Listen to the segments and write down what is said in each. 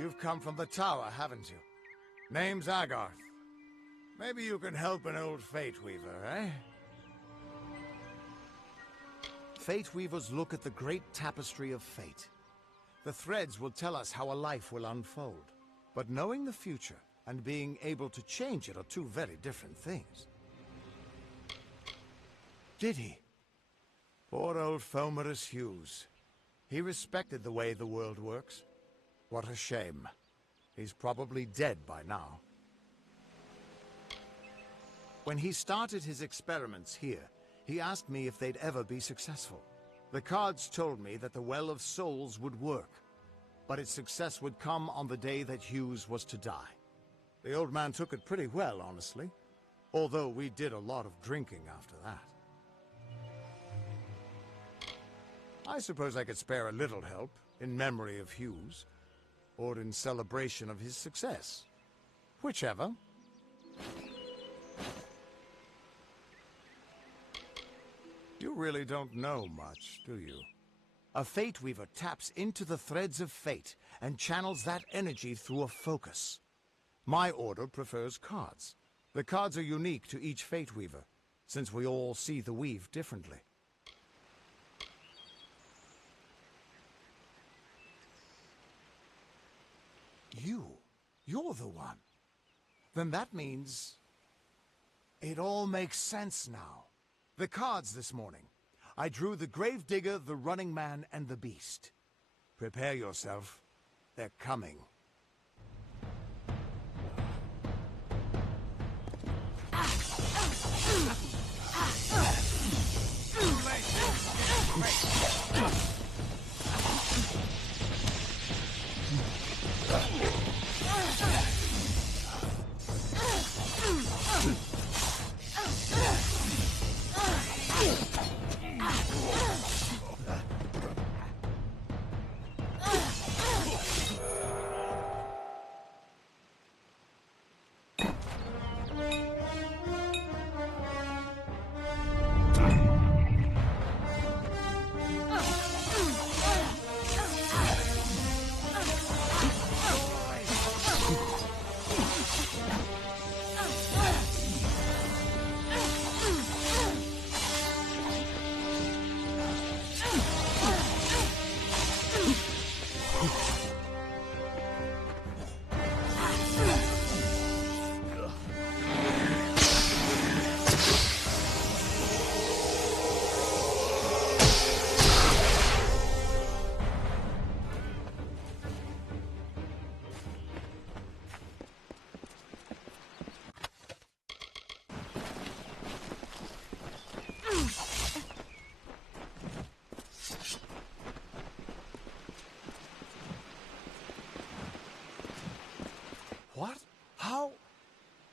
You've come from the tower, haven't you? Name's Agarth. Maybe you can help an old Fate Weaver, eh? Fate Weavers look at the great tapestry of fate. The threads will tell us how a life will unfold. But knowing the future and being able to change it are two very different things. Did he? Poor old Fomerus Hughes. He respected the way the world works. What a shame. He's probably dead by now. When he started his experiments here, he asked me if they'd ever be successful. The cards told me that the Well of Souls would work, but its success would come on the day that Hughes was to die. The old man took it pretty well, honestly, although we did a lot of drinking after that. I suppose I could spare a little help in memory of Hughes, or in celebration of his success. Whichever. You really don't know much, do you? A Fate Weaver taps into the threads of fate and channels that energy through a focus. My order prefers cards. The cards are unique to each Fate Weaver, since we all see the weave differently. You're the one. Then that means... it all makes sense now. The cards this morning. I drew the Gravedigger, the Running Man, and the Beast. Prepare yourself. They're coming. What? How?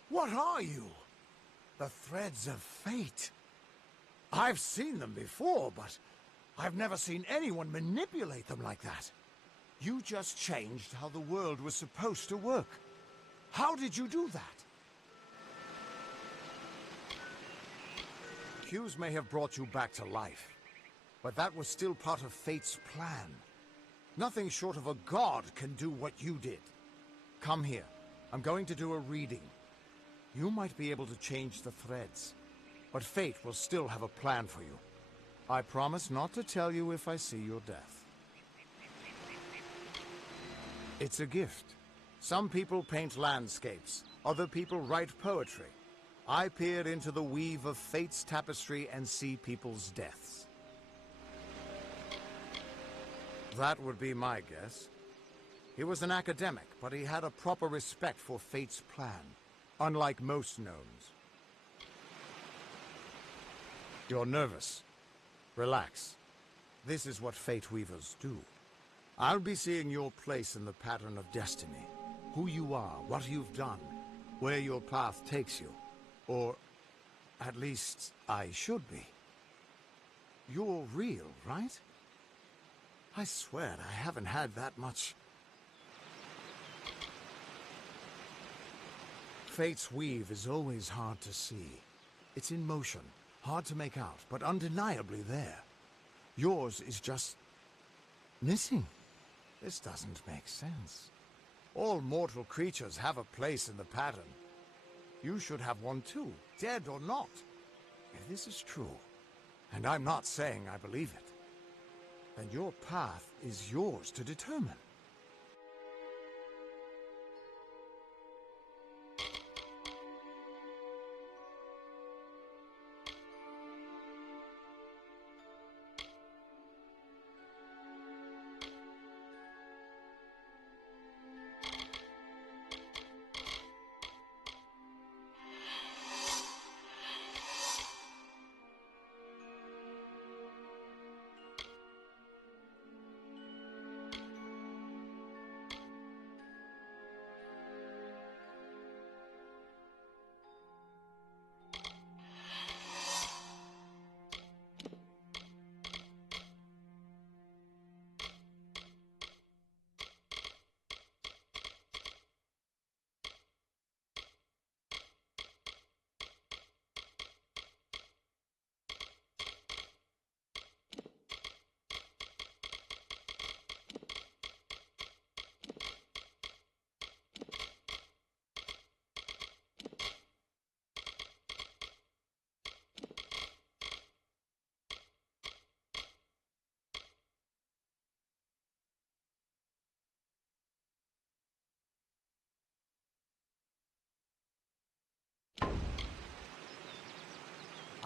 What are you? The threads of fate. I've seen them before, but I've never seen anyone manipulate them like that. You just changed how the world was supposed to work. How did you do that? Cues may have brought you back to life, but that was still part of fate's plan. Nothing short of a god can do what you did. Come here. I'm going to do a reading. You might be able to change the threads, but fate will still have a plan for you. I promise not to tell you if I see your death. It's a gift. Some people paint landscapes, other people write poetry. I peer into the weave of fate's tapestry and see people's deaths. That would be my guess. He was an academic, but he had a proper respect for fate's plan, unlike most gnomes. You're nervous. Relax. This is what fate weavers do. I'll be seeing your place in the pattern of destiny. Who you are, what you've done, where your path takes you. Or, at least, I should be. You're real, right? I swear I haven't had that much... Fate's weave is always hard to see. It's in motion, hard to make out, but undeniably there. Yours is just... missing. This doesn't make sense. All mortal creatures have a place in the pattern. You should have one too, dead or not. If this is true, and I'm not saying I believe it, then your path is yours to determine.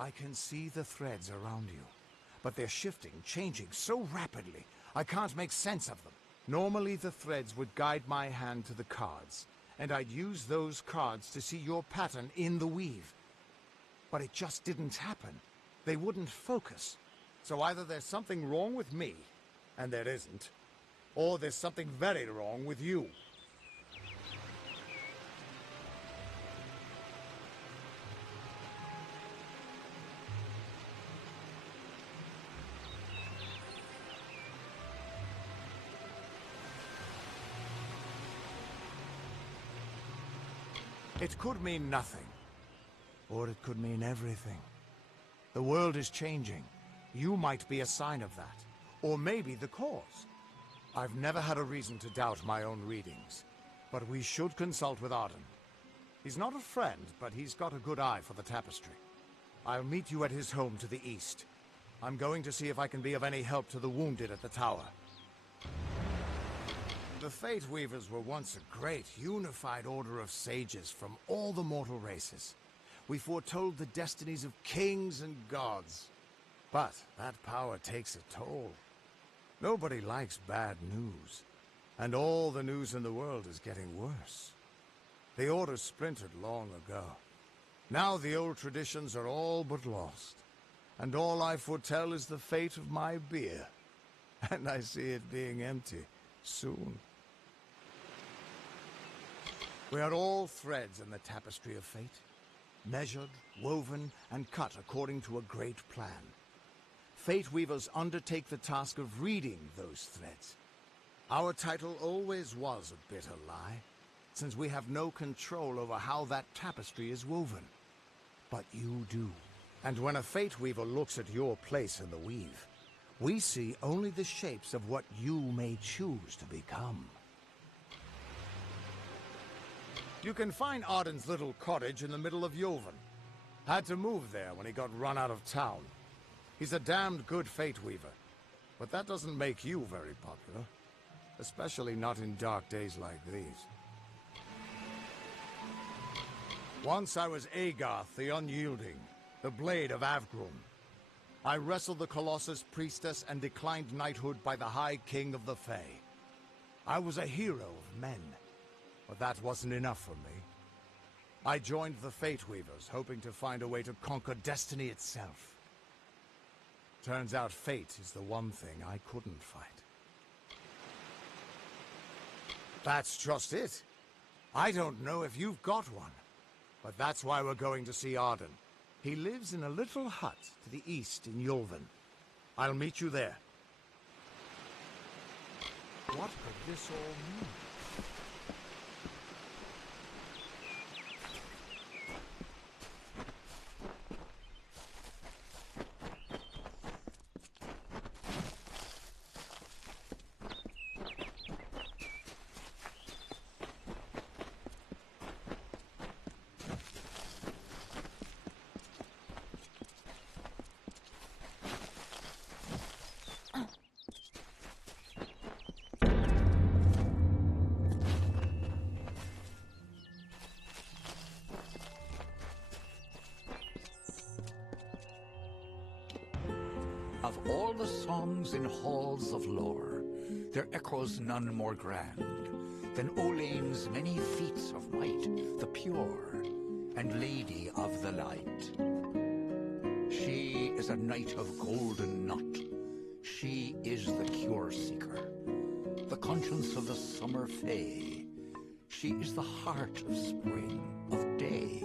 I can see the threads around you, but they're shifting, changing so rapidly, I can't make sense of them. Normally the threads would guide my hand to the cards, and I'd use those cards to see your pattern in the weave. But it just didn't happen. They wouldn't focus. So either there's something wrong with me, and there isn't, or there's something very wrong with you. It could mean nothing, or it could mean everything. The world is changing. You might be a sign of that, or maybe the cause. I've never had a reason to doubt my own readings, but we should consult with Arden. He's not a friend, but he's got a good eye for the tapestry. I'll meet you at his home to the east. I'm going to see if I can be of any help to the wounded at the tower. The Fate Weavers were once a great, unified order of sages from all the mortal races. We foretold the destinies of kings and gods. But that power takes a toll. Nobody likes bad news. And all the news in the world is getting worse. The order splintered long ago. Now the old traditions are all but lost. And all I foretell is the fate of my beer. And I see it being empty soon. We are all threads in the tapestry of fate, measured, woven, and cut according to a great plan. Fate Weavers undertake the task of reading those threads. Our title always was a bitter lie, since we have no control over how that tapestry is woven. But you do. And when a Fate Weaver looks at your place in the weave, we see only the shapes of what you may choose to become. You can find Arden's little cottage in the middle of Yulven. Had to move there when he got run out of town. He's a damned good Fate Weaver, but that doesn't make you very popular. Especially not in dark days like these. Once I was Agarth the Unyielding, the Blade of Avgrum. I wrestled the Colossus Priestess and declined knighthood by the High King of the Fae. I was a hero of men. But that wasn't enough for me. I joined the Fate Weavers, hoping to find a way to conquer destiny itself. Turns out fate is the one thing I couldn't fight. That's just it. I don't know if you've got one, but that's why we're going to see Arden. He lives in a little hut to the east in Yulven. I'll meet you there. What could this all mean? Of all the songs in halls of lore, there echoes none more grand than Olain's many feats of might, the pure, and Lady of the Light. She is a knight of golden knot. She is the cure seeker, the conscience of the summer fae. She is the heart of spring, of day.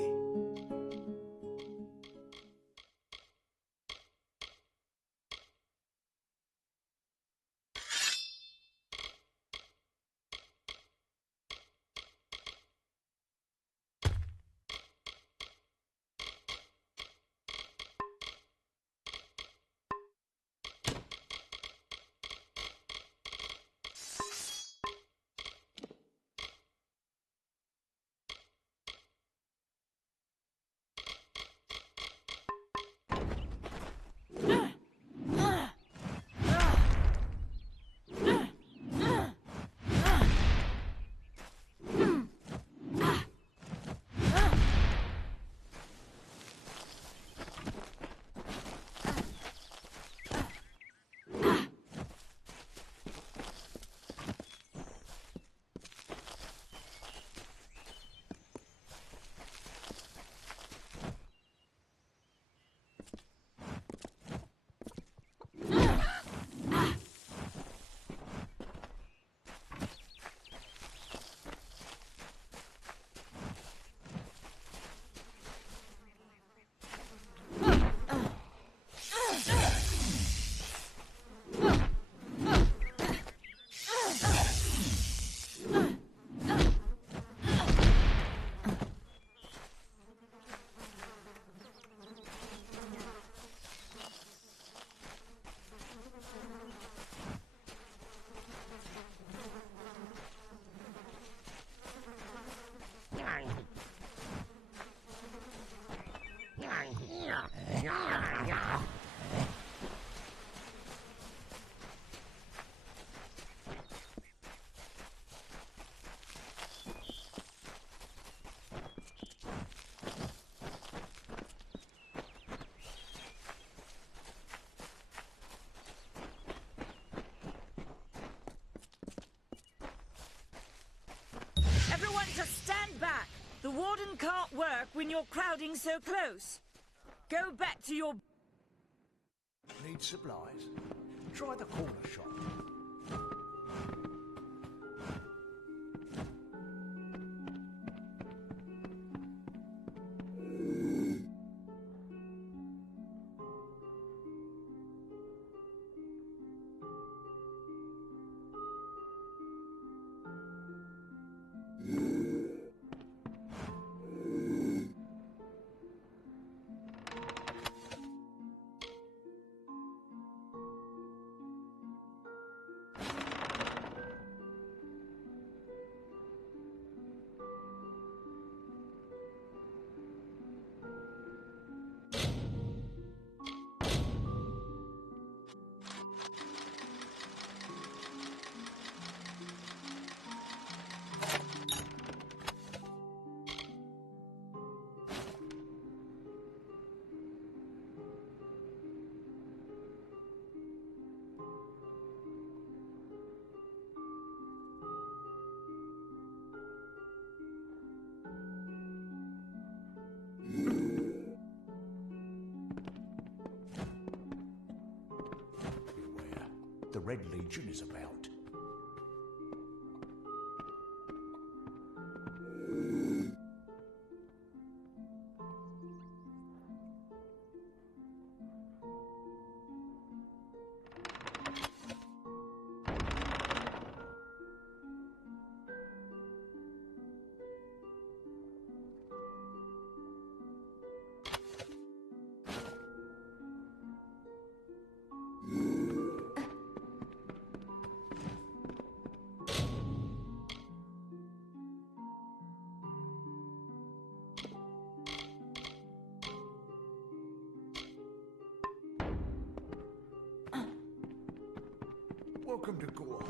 back! The warden can't work when you're crowding so close. Go back to your... Need supplies? Try the corner shop. The Red Legion is about. Welcome to Gore.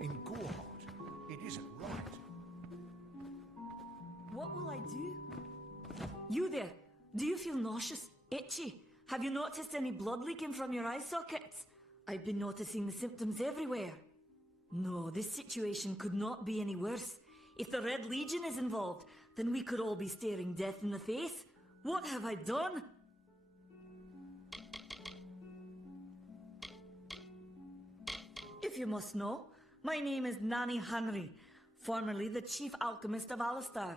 In Gorehart, it isn't right. What will I do? You there, do you feel nauseous, itchy? Have you noticed any blood leaking from your eye sockets? I've been noticing the symptoms everywhere. No, this situation could not be any worse. If the Red Legion is involved, then we could all be staring death in the face. What have I done? If you must know, my name is Nanny Henry, formerly the chief alchemist of Alistar.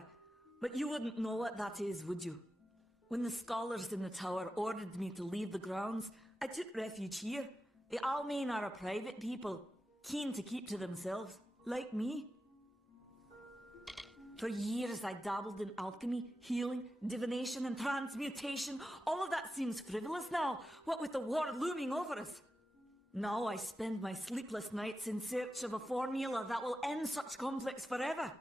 But you wouldn't know what that is, would you? When the scholars in the tower ordered me to leave the grounds, I took refuge here. The Almain are a private people, keen to keep to themselves, like me. For years I dabbled in alchemy, healing, divination and transmutation. All of that seems frivolous now, what with the war looming over us. Now I spend my sleepless nights in search of a formula that will end such conflicts forever.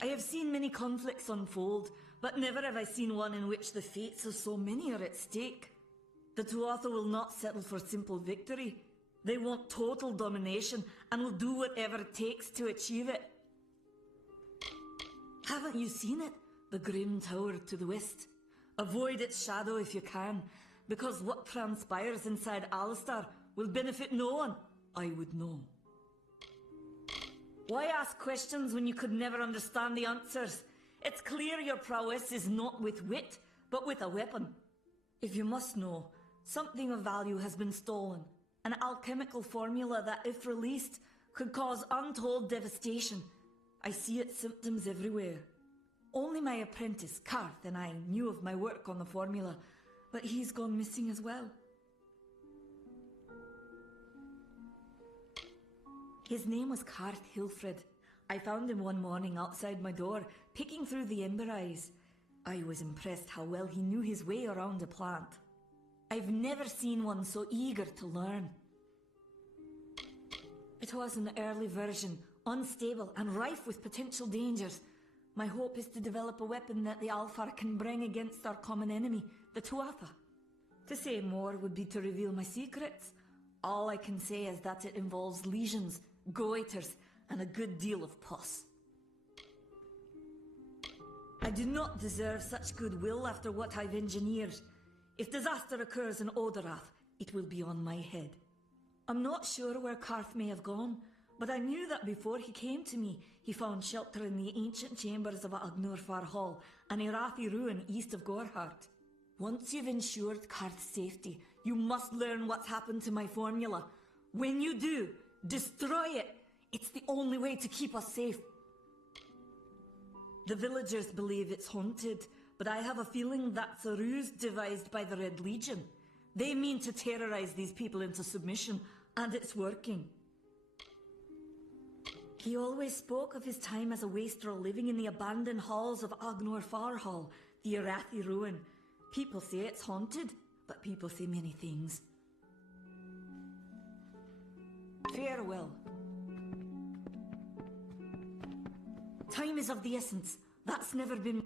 I have seen many conflicts unfold, but never have I seen one in which the fates of so many are at stake. The Tuatha will not settle for simple victory. They want total domination and will do whatever it takes to achieve it. Haven't you seen it? The grim tower to the west. Avoid its shadow if you can, because what transpires inside Alistar will benefit no one. I would know. Why ask questions when you could never understand the answers? It's clear your prowess is not with wit, but with a weapon. If you must know, something of value has been stolen. An alchemical formula that, if released, could cause untold devastation. I see its symptoms everywhere. Only my apprentice, Karth, and I knew of my work on the formula, but he's gone missing as well. His name was Karth Hilfred. I found him one morning outside my door, picking through the ember eyes. I was impressed how well he knew his way around a plant. I've never seen one so eager to learn. It was an early version, unstable and rife with potential dangers. My hope is to develop a weapon that the Alfar can bring against our common enemy, the Tuatha. To say more would be to reveal my secrets. All I can say is that it involves lesions, goiters, and a good deal of pus. I do not deserve such goodwill after what I've engineered. If disaster occurs in Odorath, it will be on my head. I'm not sure where Karth may have gone, but I knew that before he came to me, he found shelter in the ancient chambers of Agnurfar Hall, an Irathi ruin east of Gorhart. Once you've ensured Karth's safety, you must learn what's happened to my formula. When you do, destroy it. It's the only way to keep us safe. The villagers believe it's haunted, but I have a feeling that's a ruse devised by the Red Legion. They mean to terrorize these people into submission, and it's working. He always spoke of his time as a wastrel living in the abandoned halls of Agnur Hall, the Irathi ruin. People say it's haunted, but people say many things. Farewell. Time is of the essence. That's never been...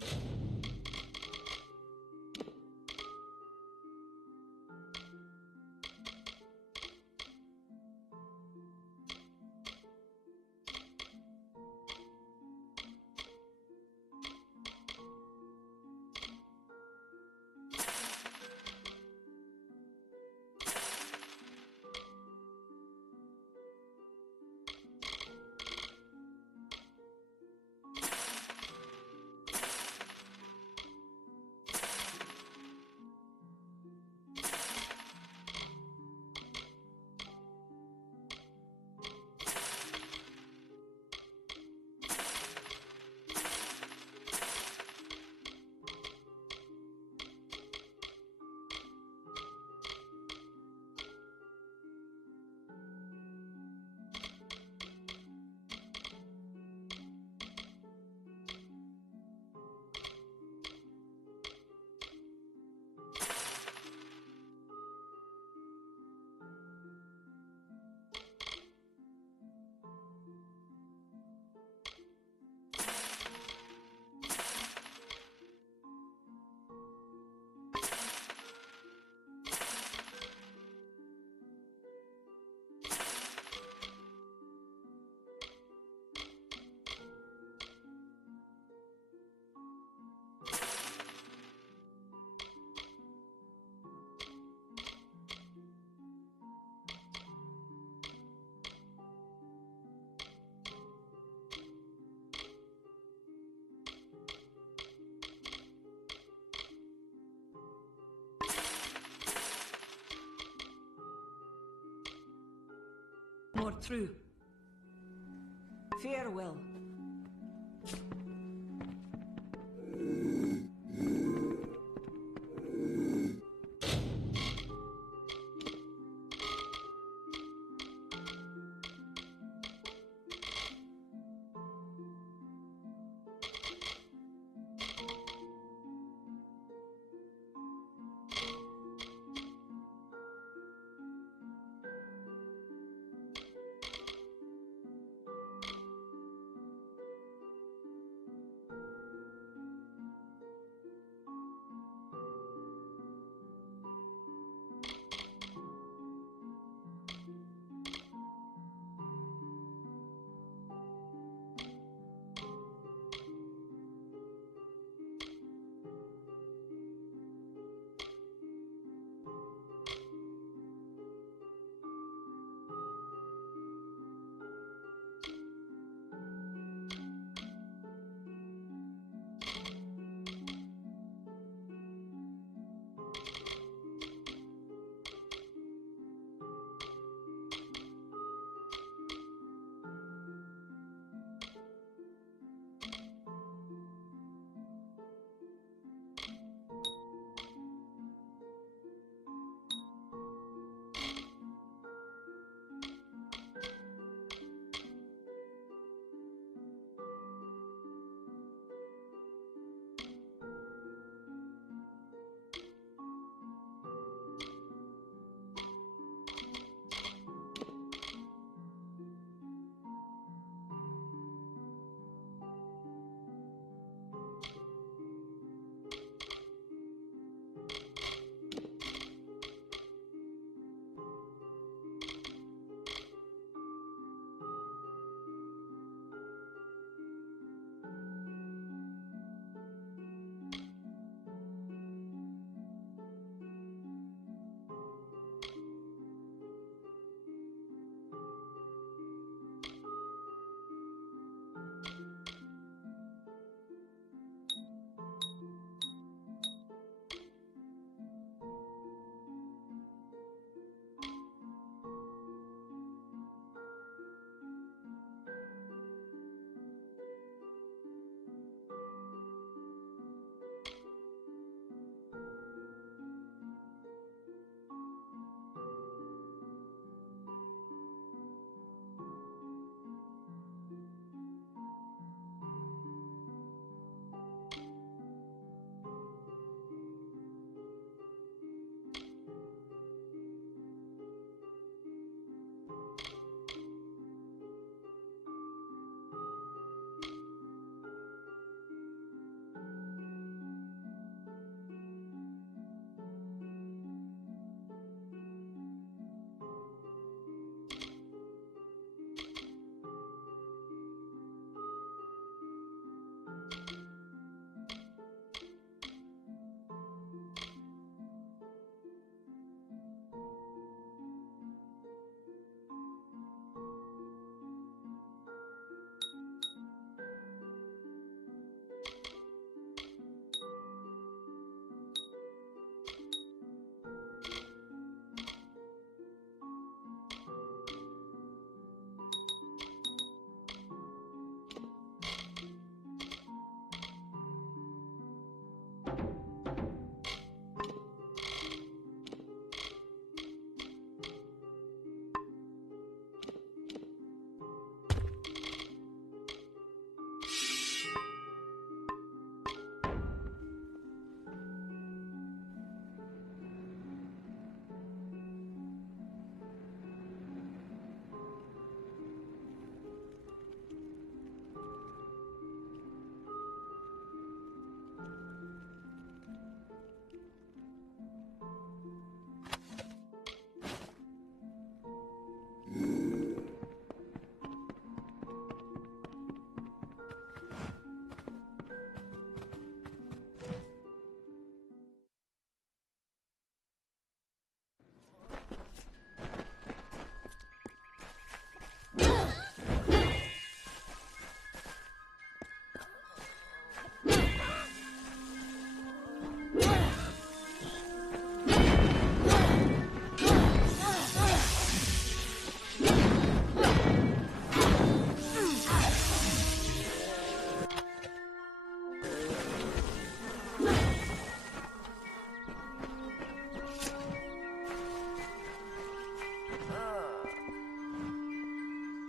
More true. Farewell.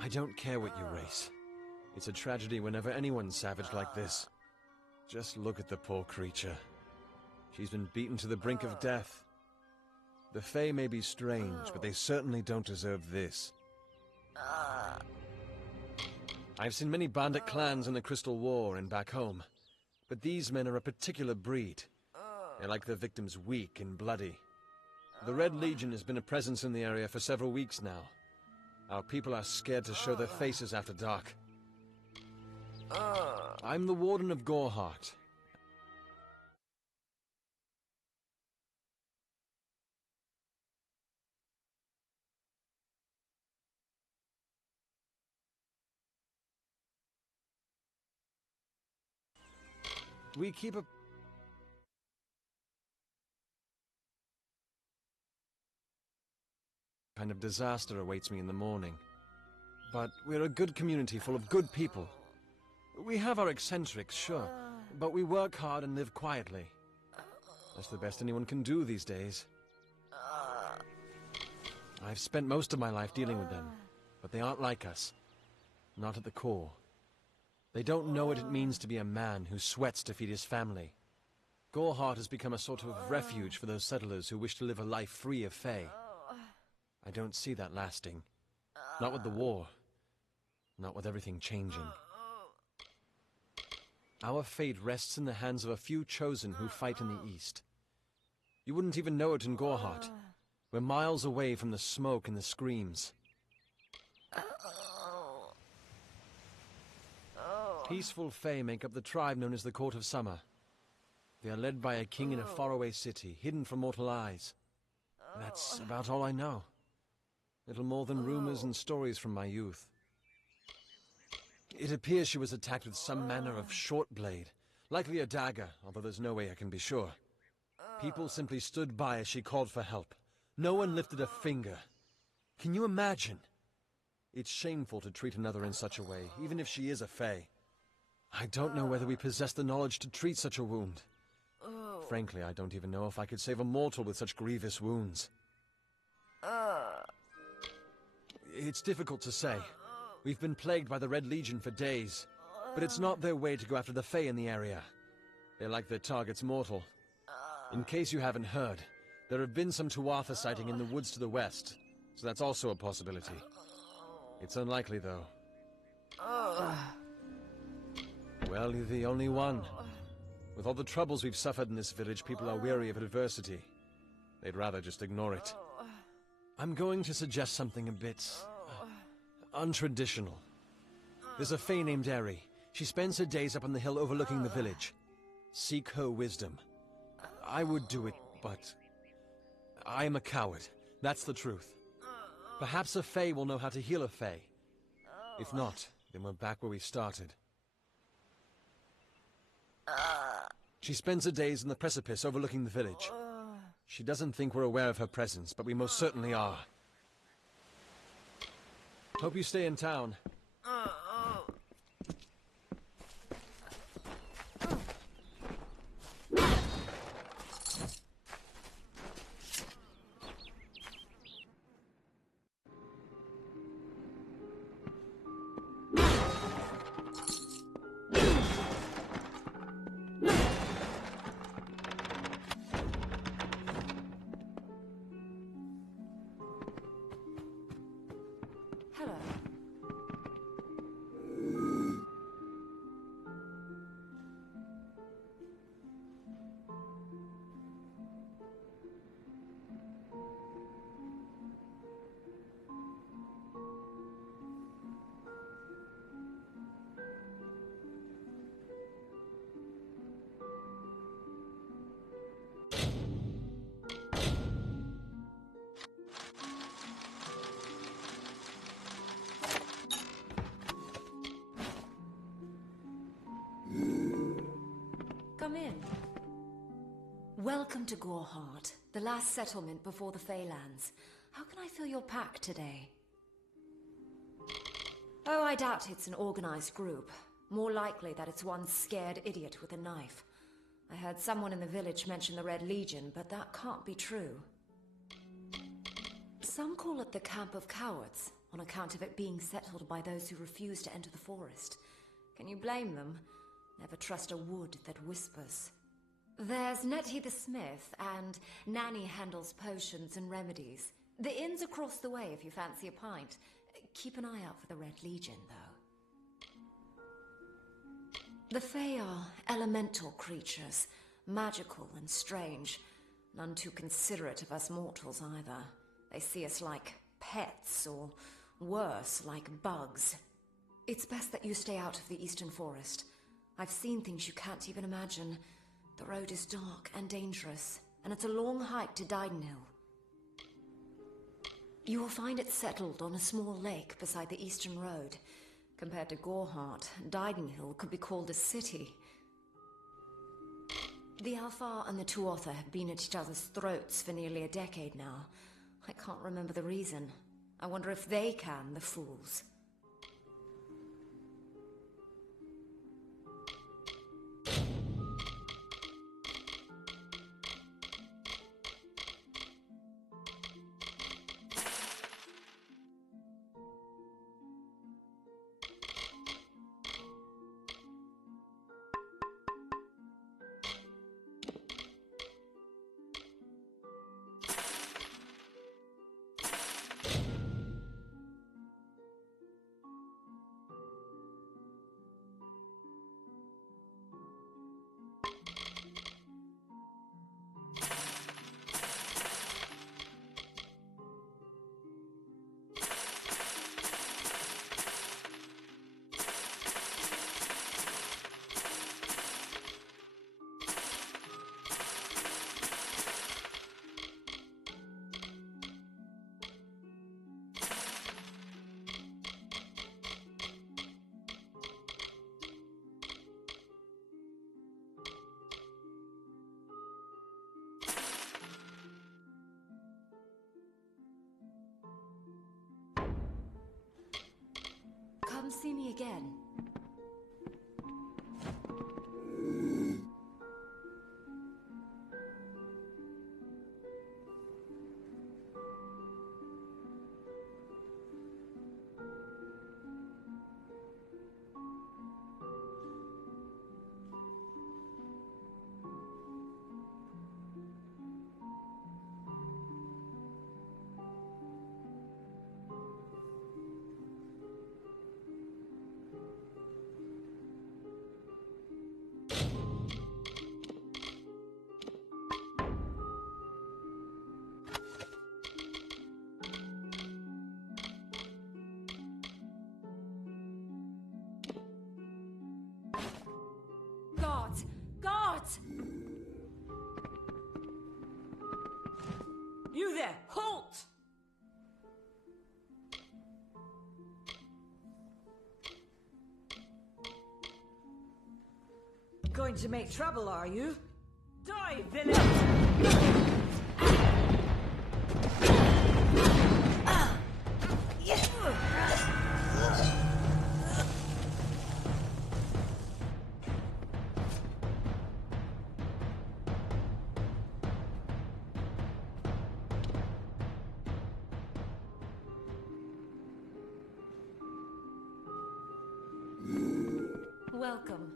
I don't care what you race. It's a tragedy whenever anyone's savage like this. Just look at the poor creature. She's been beaten to the brink of death. The Fae may be strange, but they certainly don't deserve this. I've seen many bandit clans in the Crystal War and back home, but these men are a particular breed. They like their victims weak and bloody. The Red Legion has been a presence in the area for several weeks now. Our people are scared to show their faces after dark. I'm the Warden of Goreheart. We keep a kind of disaster awaits me in the morning. But we're a good community full of good people. We have our eccentrics, sure, but we work hard and live quietly. That's the best anyone can do these days. I've spent most of my life dealing with them, but they aren't like us. Not at the core. They don't know what it means to be a man who sweats to feed his family. Goreheart has become a sort of refuge for those settlers who wish to live a life free of Fae. I don't see that lasting. Not with the war. Not with everything changing. Our fate rests in the hands of a few chosen who fight in the east. You wouldn't even know it in Goreheart. We're miles away from the smoke and the screams. Peaceful Fae make up the tribe known as the Court of Summer. They are led by a king in a faraway city, hidden from mortal eyes. That's about all I know. Little more than rumors and stories from my youth. It appears she was attacked with some manner of short blade, likely a dagger, although there's no way I can be sure. People simply stood by as she called for help. No one lifted a finger. Can you imagine? It's shameful to treat another in such a way, even if she is a Fae. I don't know whether we possess the knowledge to treat such a wound. Frankly, I don't even know if I could save a mortal with such grievous wounds. It's difficult to say. We've been plagued by the Red Legion for days, but it's not their way to go after the Fae in the area. They like their targets mortal. In case you haven't heard, there have been some Tuatha sighting in the woods to the west, so that's also a possibility. It's unlikely, though. Well, you're the only one. With all the troubles we've suffered in this village, people are weary of adversity. They'd rather just ignore it. I'm going to suggest something a bit untraditional. There's a Fae named Eri. She spends her days up on the hill overlooking the village. Seek her wisdom. I would do it, but I am a coward. That's the truth. Perhaps a Fae will know how to heal a Fae. If not, then we're back where we started. She spends her days in the precipice overlooking the village. She doesn't think we're aware of her presence, but we most certainly are. Hope you stay in town. Hello. Come in. Welcome to Goreheart, the last settlement before the Feylands. How can I fill your pack today? Oh, I doubt it's an organized group. More likely that it's one scared idiot with a knife. I heard someone in the village mention the Red Legion, but that can't be true. Some call it the Camp of Cowards. on account of it being settled by those who refuse to enter the forest. Can you blame them? Never trust a wood that whispers. There's Nettie the smith, and Nanny handles potions and remedies. The inn's across the way if you fancy a pint. Keep an eye out for the Red Legion, though. The Fae are elemental creatures, magical and strange. None too considerate of us mortals, either. They see us like pets, or worse, like bugs. It's best that you stay out of the Eastern Forest. I've seen things you can't even imagine. The road is dark and dangerous, and it's a long hike to Didenhill. You will find it settled on a small lake beside the Eastern Road. Compared to Gorhart, Didenhill could be called a city. The Alfar and the Tuatha have been at each other's throats for nearly a decade now. I can't remember the reason. I wonder if they can, the fools. Come see me again. Guards! Guards! You there! Halt! Going to make trouble, are you? Die, villain! Welcome.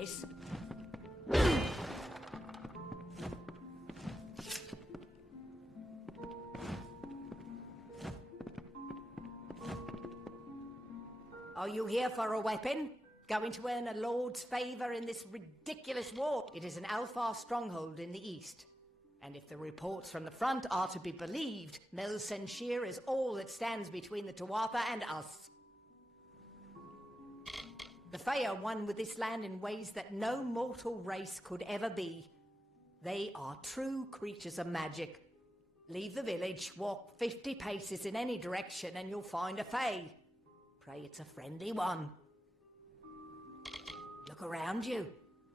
miss. Are you here for a weapon? Going to earn a lord's favour in this ridiculous war? It is an Alfar stronghold in the east. And if the reports from the front are to be believed, Mel Senshir is all that stands between the Tuatha and us. The Fae are one with this land in ways that no mortal race could ever be. They are true creatures of magic. Leave the village, walk 50 paces in any direction, and you'll find a Fae. Pray it's a friendly one. Look around you.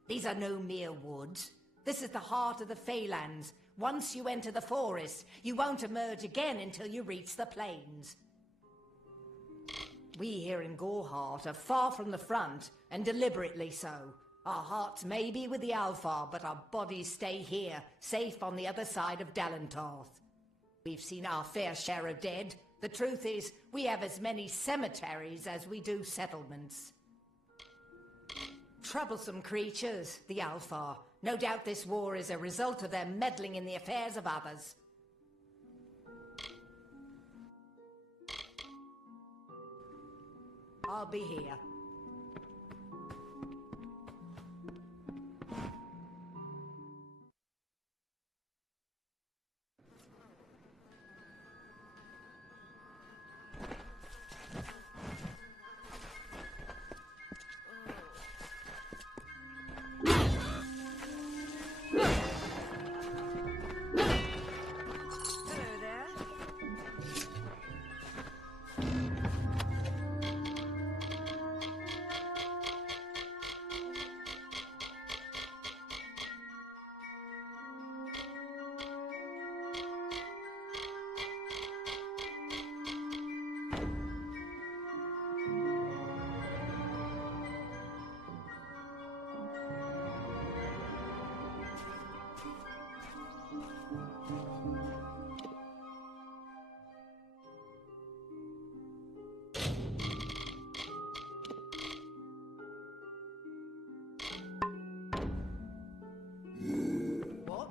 These are no mere woods. This is the heart of the Feylands. Once you enter the forest, you won't emerge again until you reach the plains. We here in Gorhart are far from the front, and deliberately so. Our hearts may be with the Alfar, but our bodies stay here, safe on the other side of Dalentarth. We've seen our fair share of dead. The truth is, we have as many cemeteries as we do settlements. Troublesome creatures, the Alfar. No doubt this war is a result of their meddling in the affairs of others. I'll be here. What?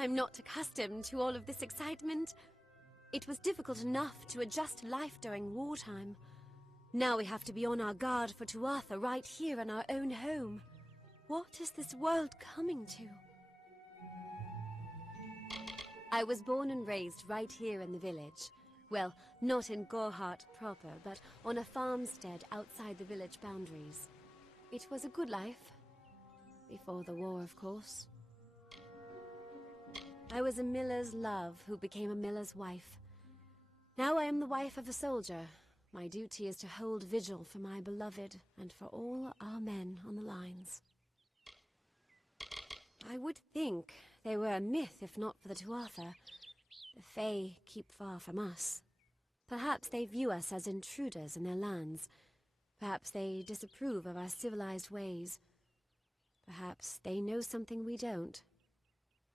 I'm not accustomed to all of this excitement. It was difficult enough to adjust to life during wartime. Now we have to be on our guard for Tuatha right here in our own home. What is this world coming to? I was born and raised right here in the village. Well, not in Gorhart proper, but on a farmstead outside the village boundaries. It was a good life. Before the war, of course. I was a miller's love who became a miller's wife. Now I am the wife of a soldier. My duty is to hold vigil for my beloved and for all our men on the lines. I would think they were a myth if not for the Tuatha. The Fae keep far from us. Perhaps they view us as intruders in their lands. Perhaps they disapprove of our civilized ways. Perhaps they know something we don't.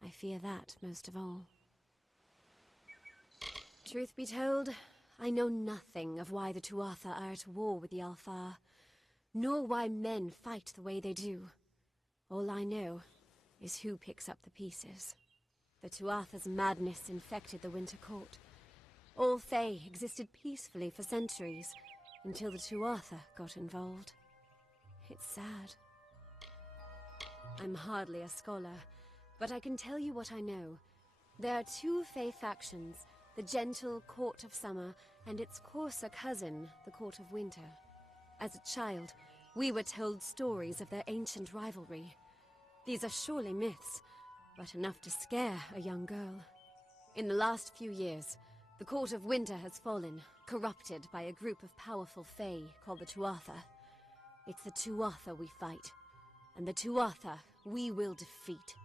I fear that most of all. Truth be told, I know nothing of why the Tuatha are at war with the Alfar, nor why men fight the way they do. All I know is who picks up the pieces. The Tuatha's madness infected the Winter Court. All Fae existed peacefully for centuries, until the Tuatha got involved. It's sad. I'm hardly a scholar, but I can tell you what I know. There are two Fae factions, the gentle Court of Summer and its coarser cousin, the Court of Winter. As a child, we were told stories of their ancient rivalry. These are surely myths, but enough to scare a young girl. In the last few years, the Court of Winter has fallen, corrupted by a group of powerful Fae called the Tuatha. It's the Tuatha we fight, and the Tuatha we will defeat.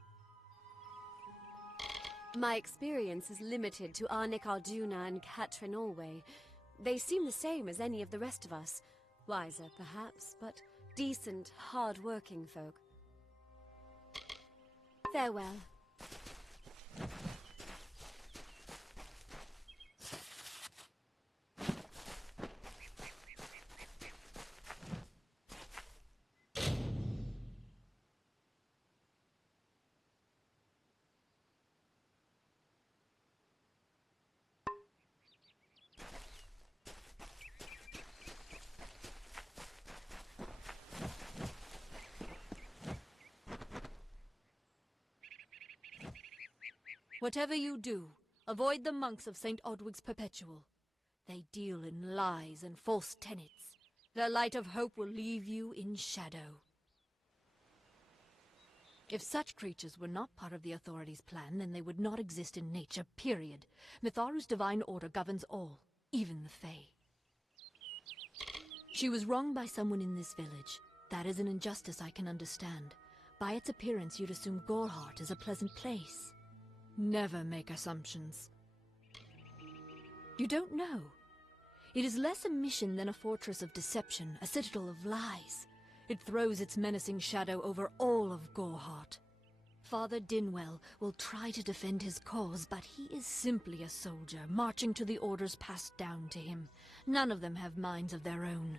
My experience is limited to Arnik Arduna and Katrin Allway. They seem the same as any of the rest of us. Wiser, perhaps, but decent, hard-working folk. Farewell. Whatever you do, avoid the monks of St. Odwig's Perpetual. They deal in lies and false tenets. Their light of hope will leave you in shadow. If such creatures were not part of the authorities' plan, then they would not exist in nature, period. Mitharu's divine order governs all, even the Fae. She was wronged by someone in this village. That is an injustice I can understand. By its appearance, you'd assume Goreheart is a pleasant place. Never make assumptions. You don't know. It is less a mission than a fortress of deception, a citadel of lies. It throws its menacing shadow over all of Goreheart. Father Dinwell will try to defend his cause, but he is simply a soldier, marching to the orders passed down to him. None of them have minds of their own.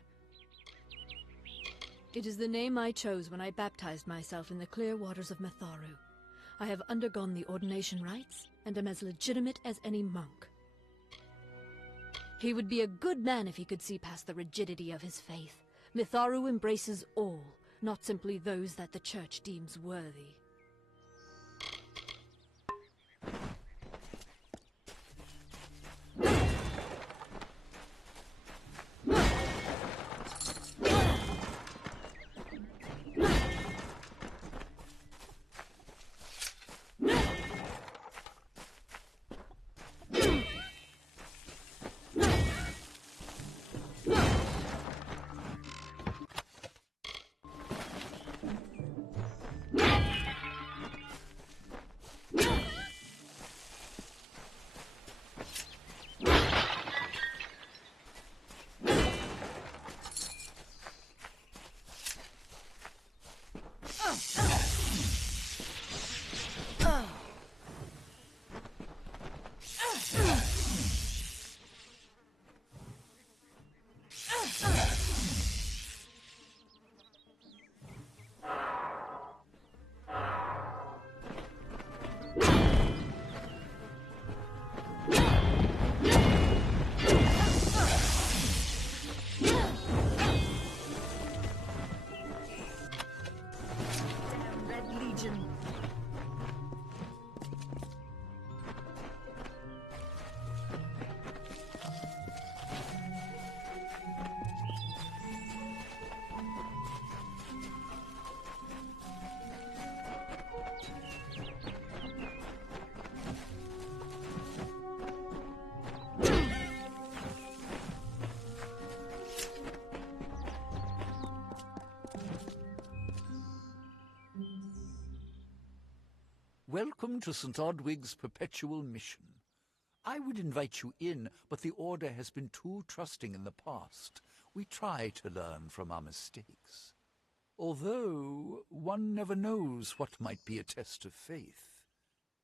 It is the name I chose when I baptized myself in the clear waters of Mitharu. I have undergone the ordination rites, and am as legitimate as any monk. He would be a good man if he could see past the rigidity of his faith. Mitharu embraces all, not simply those that the Church deems worthy. Welcome to St. Odwig's Perpetual Mission. I would invite you in, but the Order has been too trusting in the past. We try to learn from our mistakes. Although one never knows what might be a test of faith.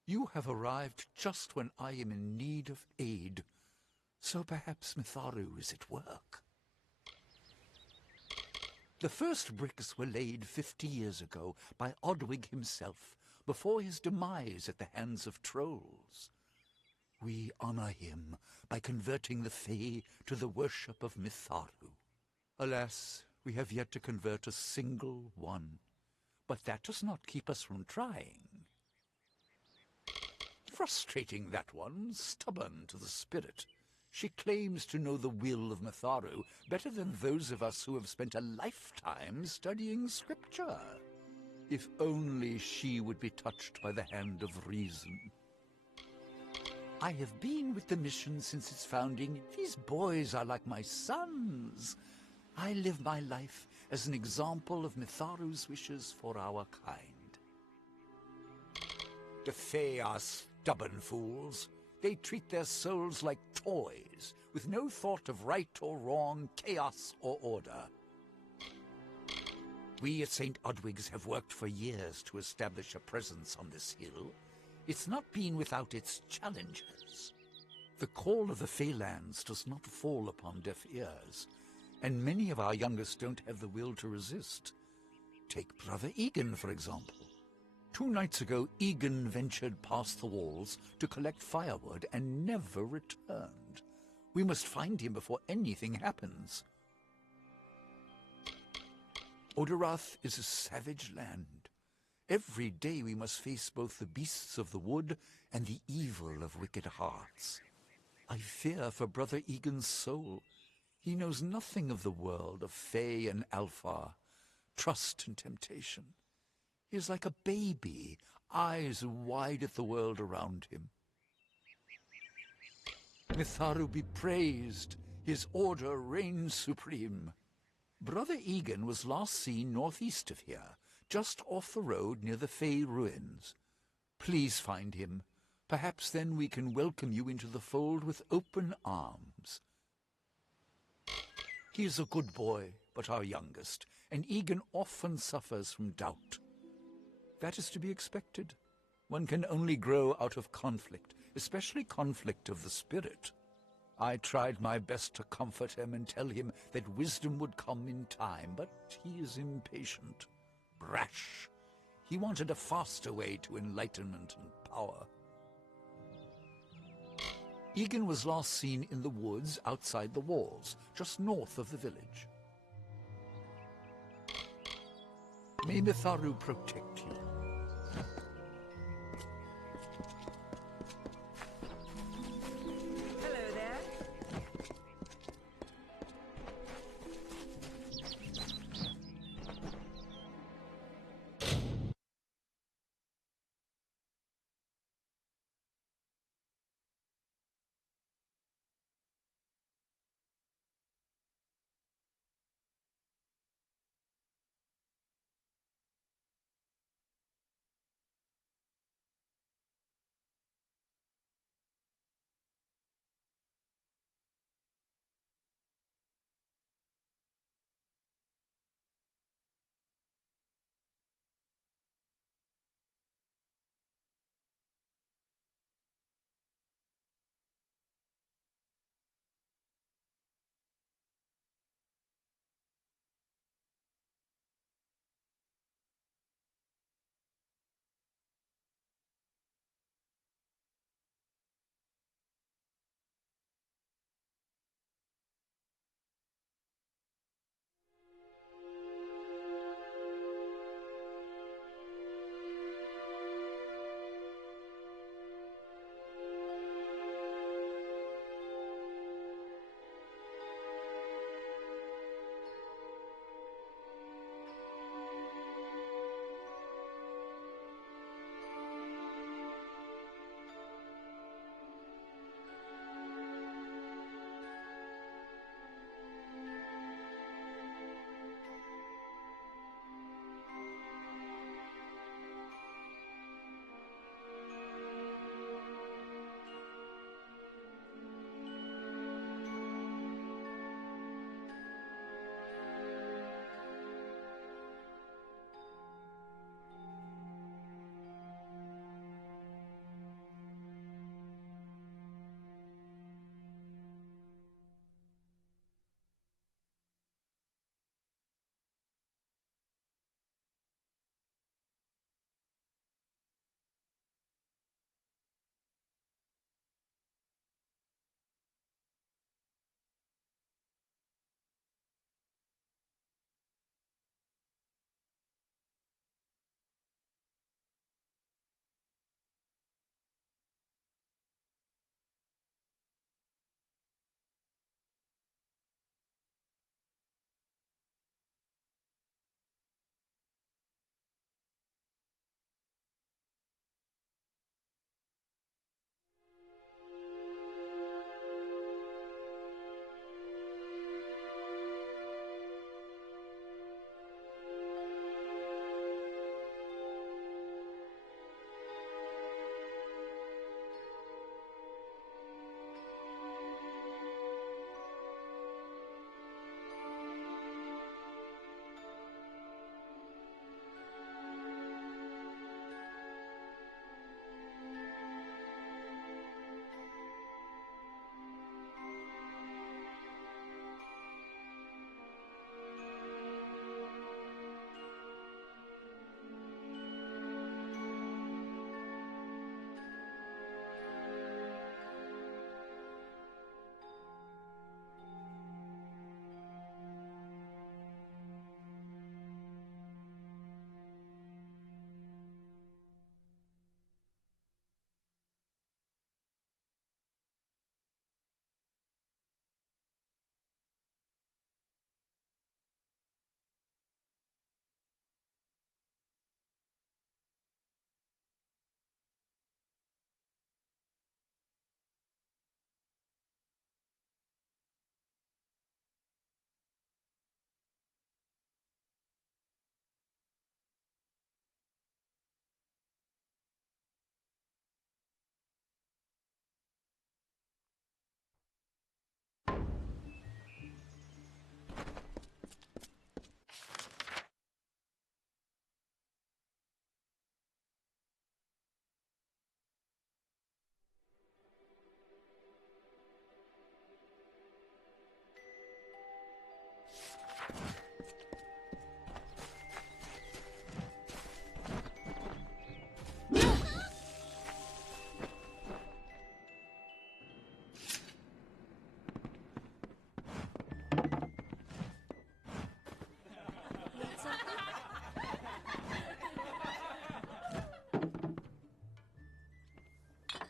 You have arrived just when I am in need of aid, so perhaps Mitharu is at work. The first bricks were laid 50 years ago by Odwig himself, before his demise at the hands of trolls. We honor him by converting the Fae to the worship of Mitharu. Alas, we have yet to convert a single one, but that does not keep us from trying. Frustrating, that one, stubborn to the spirit. She claims to know the will of Mitharu better than those of us who have spent a lifetime studying scripture. If only she would be touched by the hand of reason. I have been with the mission since its founding. These boys are like my sons. I live my life as an example of Mitharu's wishes for our kind. The Fae are stubborn fools. They treat their souls like toys, with no thought of right or wrong, chaos or order. We at St. Udwig's have worked for years to establish a presence on this hill. It's not been without its challenges. The call of the Feylands does not fall upon deaf ears, and many of our youngest don't have the will to resist. Take Brother Egan, for example. 2 nights ago, Egan ventured past the walls to collect firewood and never returned. We must find him before anything happens. Odarath is a savage land. Every day we must face both the beasts of the wood and the evil of wicked hearts. I fear for Brother Egan's soul. He knows nothing of the world of Fae and Alpha, trust and temptation. He is like a baby, eyes wide at the world around him. Mitharu be praised, his order reigns supreme. Brother Egan was last seen northeast of here, just off the road near the Fae ruins. Please find him. Perhaps then we can welcome you into the fold with open arms. He is a good boy, but our youngest, and Egan often suffers from doubt. That is to be expected. One can only grow out of conflict, especially conflict of the spirit. I tried my best to comfort him and tell him that wisdom would come in time, but he is impatient, brash. He wanted a faster way to enlightenment and power. Egan was last seen in the woods outside the walls, just north of the village. May Mitharu protect you. Hello there.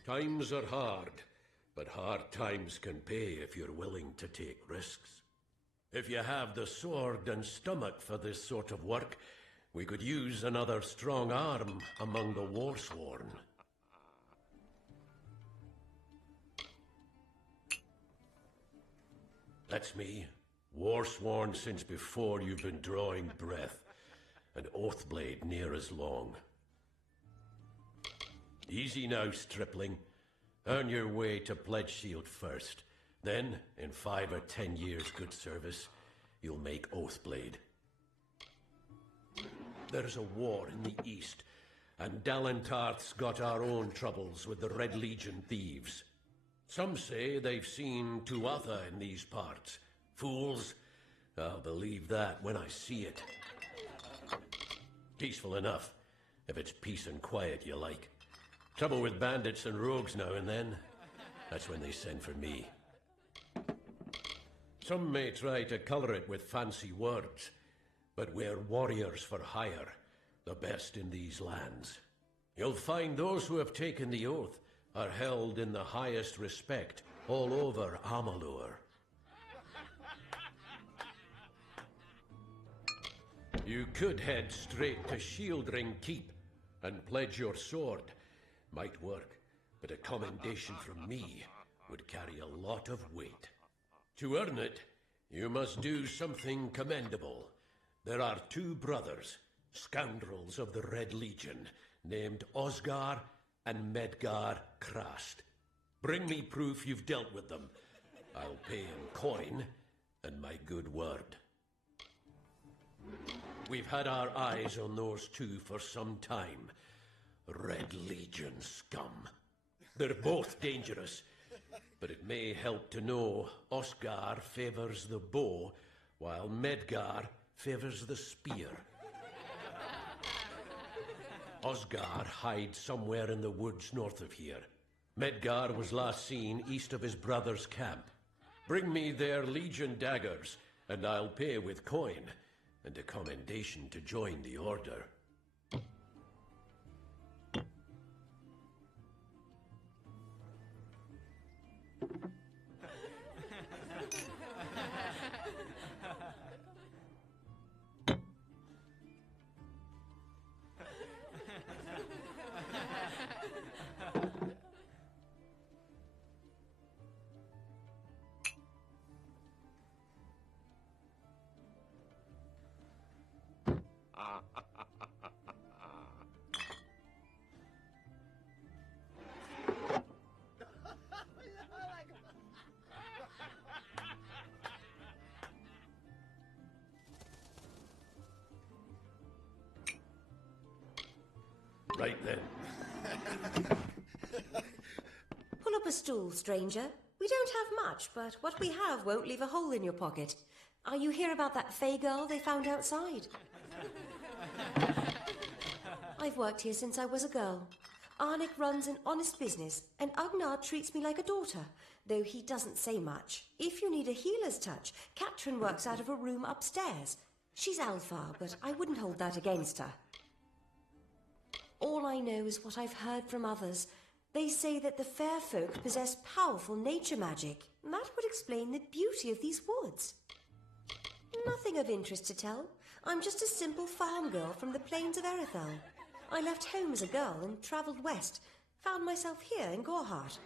Times are hard, but hard times can pay if you're willing to take risks. If you have the sword and stomach for this sort of work, we could use another strong arm among the warsworn. That's me, warsworn since before you've been drawing breath, and Oathblade near as long. Easy now, stripling. Earn your way to Pledge Shield first. Then, in 5 or 10 years' good service, you'll make Oathblade. There's a war in the east, and Dalentarth's got our own troubles with the Red Legion thieves. Some say they've seen Tuatha in these parts. Fools. I'll believe that when I see it. Peaceful enough, if it's peace and quiet you like. Trouble with bandits and rogues now and then. That's when they send for me. Some may try to colour it with fancy words, but we're warriors for hire, the best in these lands. You'll find those who have taken the oath are held in the highest respect all over Amalur. You could head straight to Shieldring Keep and pledge your sword. Might work, but a commendation from me would carry a lot of weight. To earn it, you must do something commendable. There are 2 brothers, scoundrels of the Red Legion, named Osgar and Medgar Krast. Bring me proof you've dealt with them. I'll pay in coin and my good word. We've had our eyes on those 2 for some time. Red Legion scum. They're both dangerous, but it may help to know Oscar favors the bow, while Medgar favors the spear. Osgar hides somewhere in the woods north of here. Medgar was last seen east of his brother's camp. Bring me their Legion daggers, and I'll pay with coin, and a commendation to join the order. Right then. Pull up a stool, stranger. We don't have much, but what we have won't leave a hole in your pocket. Are you here about that Fey girl they found outside? I've worked here since I was a girl. Arnik runs an honest business, and Agnar treats me like a daughter, though he doesn't say much. If you need a healer's touch, Katrin works out of a room upstairs. She's Alfar, but I wouldn't hold that against her. All I know is what I've heard from others. They say that the fair folk possess powerful nature magic. That would explain the beauty of these woods. Nothing of interest to tell. I'm just a simple farm girl from the plains of Erethel. I left home as a girl and travelled west. Found myself here in Gorhart.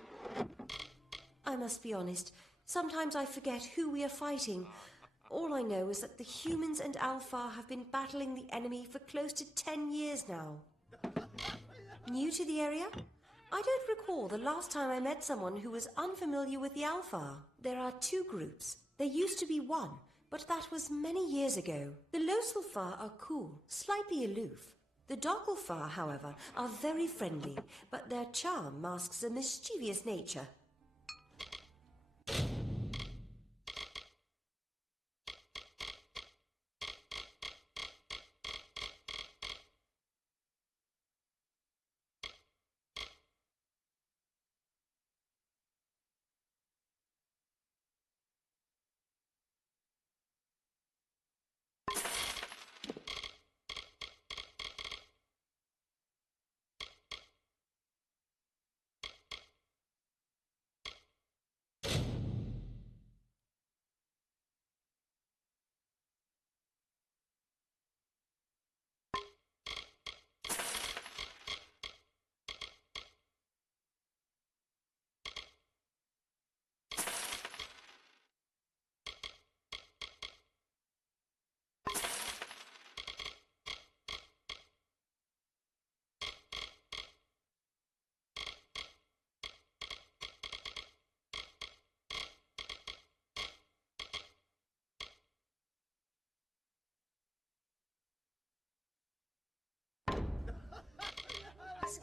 I must be honest. Sometimes I forget who we are fighting. All I know is that the humans and Alfar have been battling the enemy for close to 10 years now. New to the area? I don't recall the last time I met someone who was unfamiliar with the Alfar. There are 2 groups. There used to be one, but that was many years ago. The Loselfar are cool, slightly aloof. The Dockelfar, however, are very friendly, but their charm masks a mischievous nature.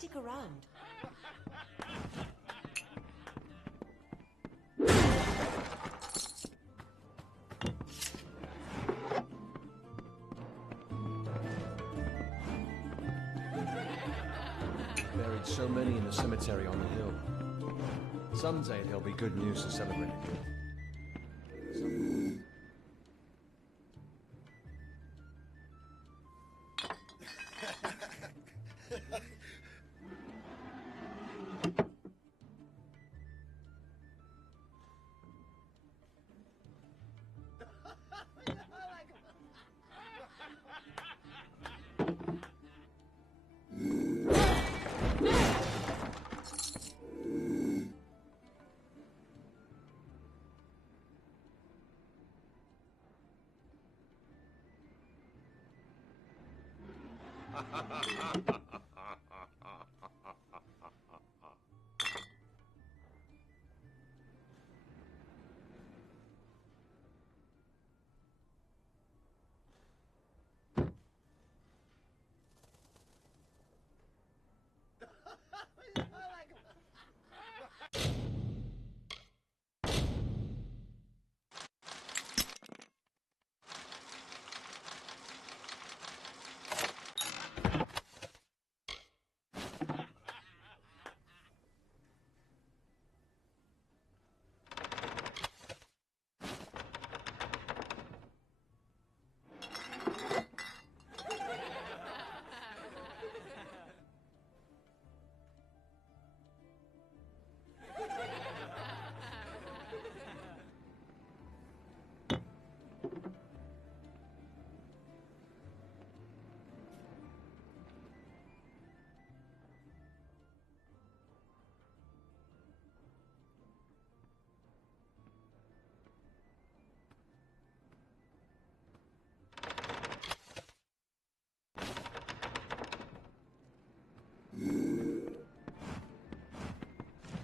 stick around. Buried so many in the cemetery on the hill. Someday there'll be good news to celebrate again.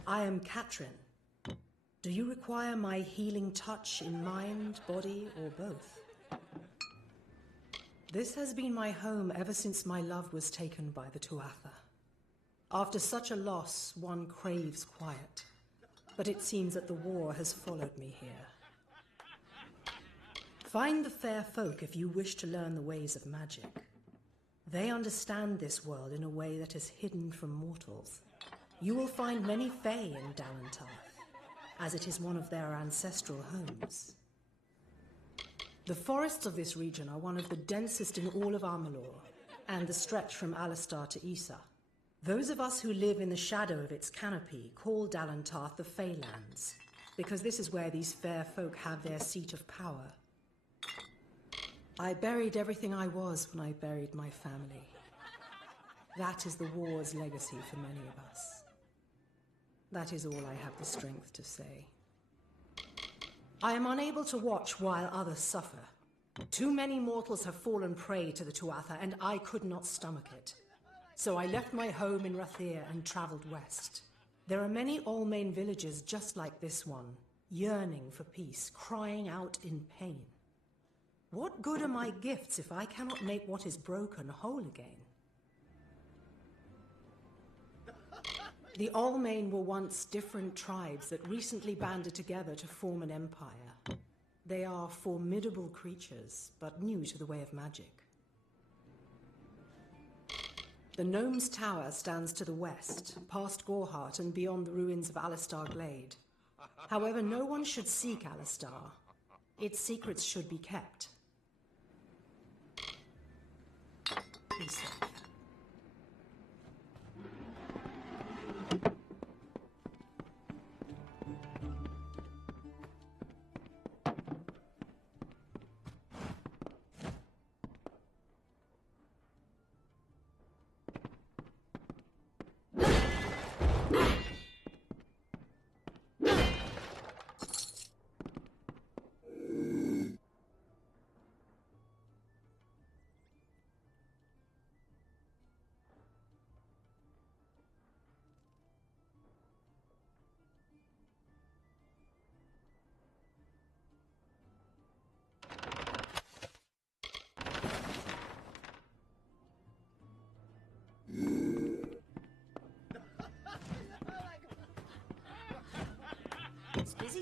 I am Katrin. Do you require my healing touch in mind, body, or both? This has been my home ever since my love was taken by the Tuatha. After such a loss, one craves quiet, but it seems that the war has followed me here. Find the fair folk if you wish to learn the ways of magic. They understand this world in a way that is hidden from mortals. You will find many Fae in Dalentarth, as it is one of their ancestral homes. The forests of this region are one of the densest in all of Amalur, and the stretch from Alistar to Issa. Those of us who live in the shadow of its canopy call Dalentarth the Faelands, because this is where these fair folk have their seat of power. I buried everything I was when I buried my family. That is the war's legacy for many of us. That is all I have the strength to say. I am unable to watch while others suffer. Too many mortals have fallen prey to the Tuatha, and I could not stomach it. So I left my home in Rathir and traveled west. There are many Allmain villages just like this one, yearning for peace, crying out in pain. What good are my gifts if I cannot make what is broken whole again? The Allmain were once different tribes that recently banded together to form an empire. They are formidable creatures, but new to the way of magic. The Gnome's Tower stands to the west, past Gorhart and beyond the ruins of Alistar Glade. However, no one should seek Alistar. Its secrets should be kept. Be safe.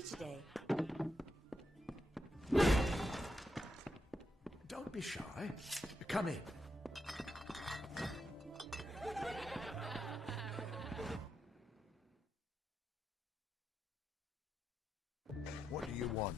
today. Don't be shy. Come in. What do you want?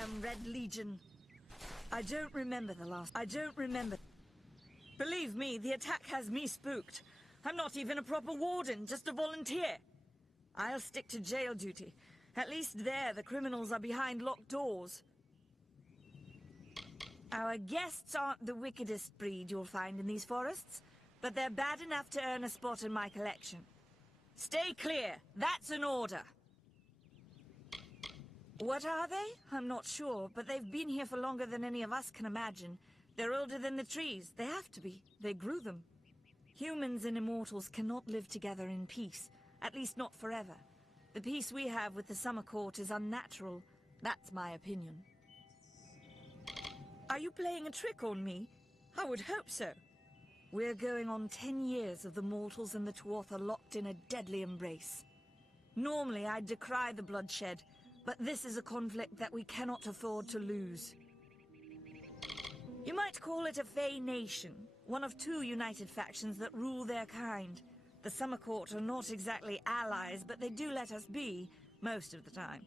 Damn Red Legion. I don't remember. Believe me, the attack has me spooked. I'm not even a proper warden, just a volunteer. I'll stick to jail duty. At least there, the criminals are behind locked doors. Our guests aren't the wickedest breed you'll find in these forests, but they're bad enough to earn a spot in my collection. Stay clear. That's an order. What are they? I'm not sure, but they've been here for longer than any of us can imagine. They're older than the trees. They have to be. They grew them. Humans and immortals cannot live together in peace, at least not forever. The peace we have with the Summer Court is unnatural. That's my opinion. Are you playing a trick on me? I would hope so. We're going on 10 years of the mortals and the Tuatha locked in a deadly embrace. Normally, I'd decry the bloodshed, but this is a conflict that we cannot afford to lose. You might call it a Fey nation, one of two united factions that rule their kind. The Summer Court are not exactly allies, but they do let us be, most of the time.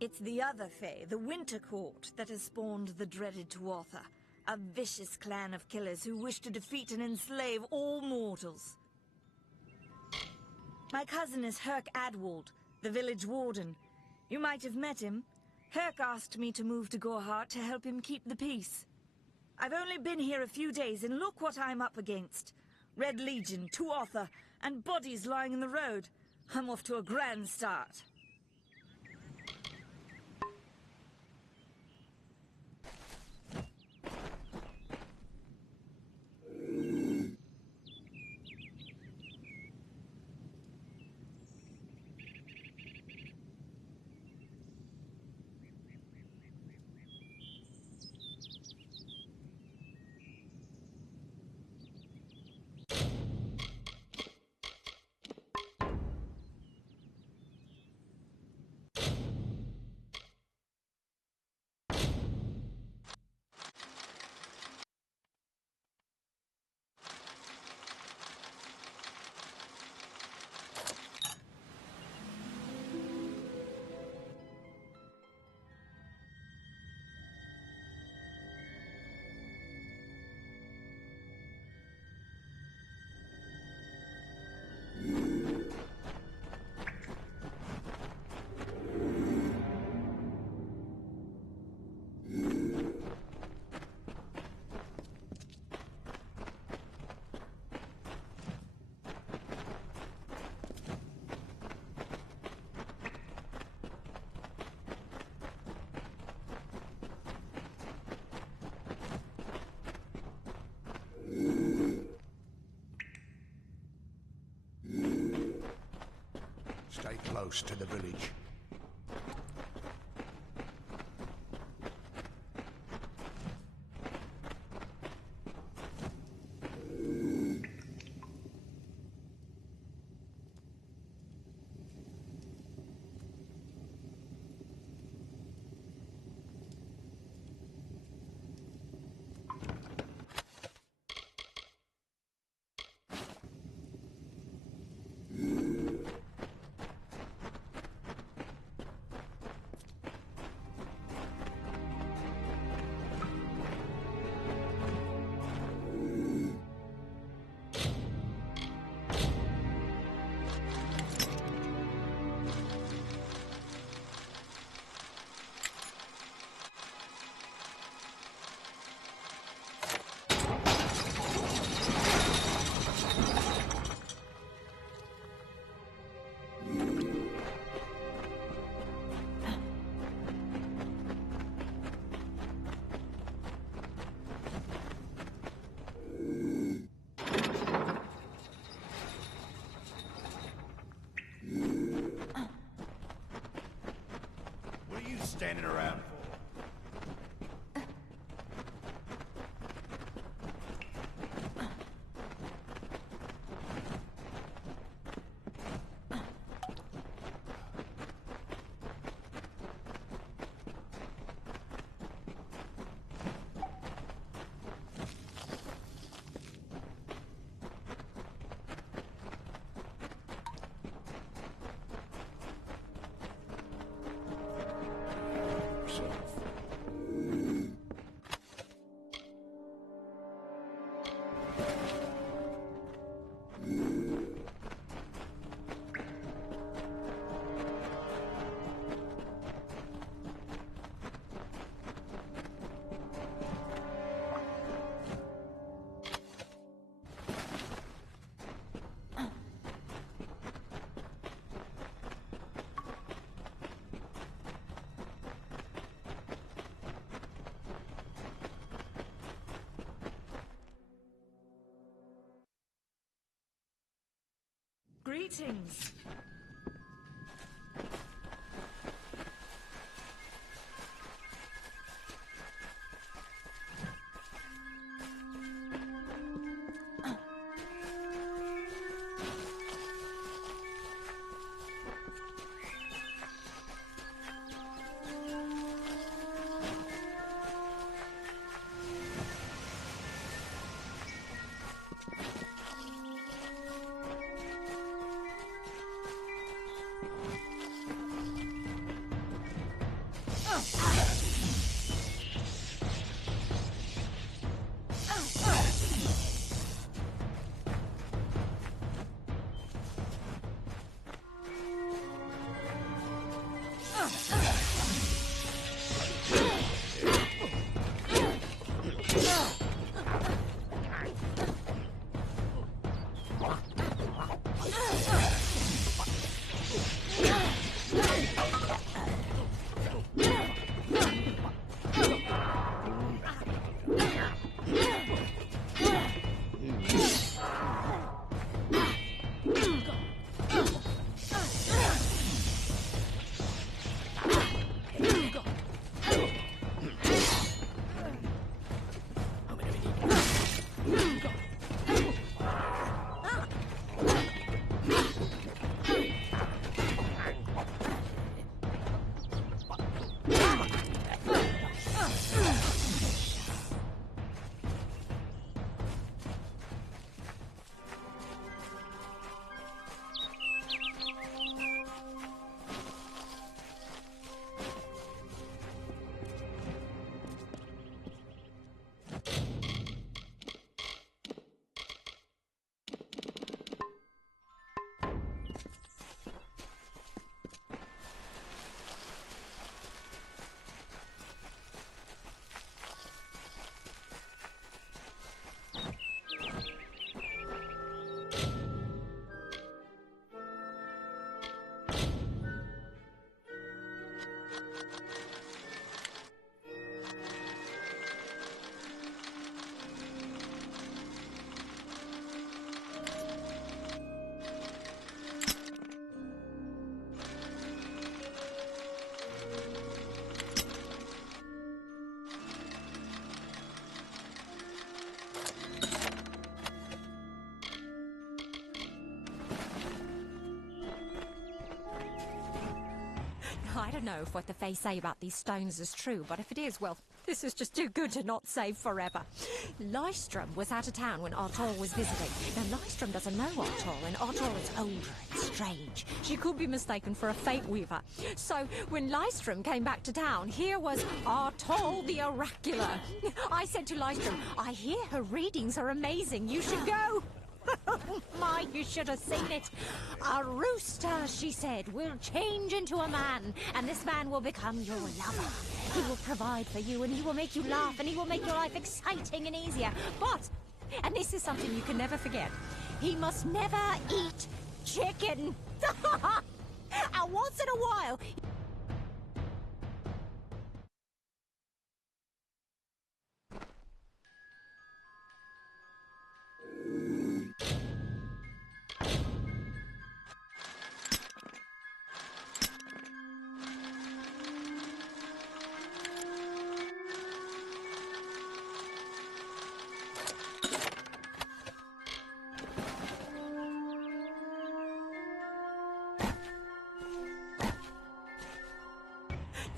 It's the other Fey, the Winter Court, that has spawned the dreaded Tuatha, a vicious clan of killers who wish to defeat and enslave all mortals. My cousin is Herc Adwald, the village warden. You might have met him. Herc asked me to move to Gorhart to help him keep the peace. I've only been here a few days, and look what I'm up against. Red Legion, Tuatha, and bodies lying in the road. I'm off to a grand start. Stay close to the village. Standing around for? So Greetings. I don't know if what the Fae say about these stones is true, but if it is, well, this is just too good to not save forever. Lystrom was out of town when Artor was visiting. Now, Lystrom doesn't know Artor, and Artor is older and strange. She could be mistaken for a fate weaver. So, when Lystrom came back to town, here was Artor the Oracular. I said to Lystrom, I hear her readings are amazing. You should go. My, you should have seen it. A rooster, she said, will change into a man, and this man will become your lover. He will provide for you, and he will make you laugh, and he will make your life exciting and easier. But, and this is something you can never forget, he must never eat chicken. And once in a while...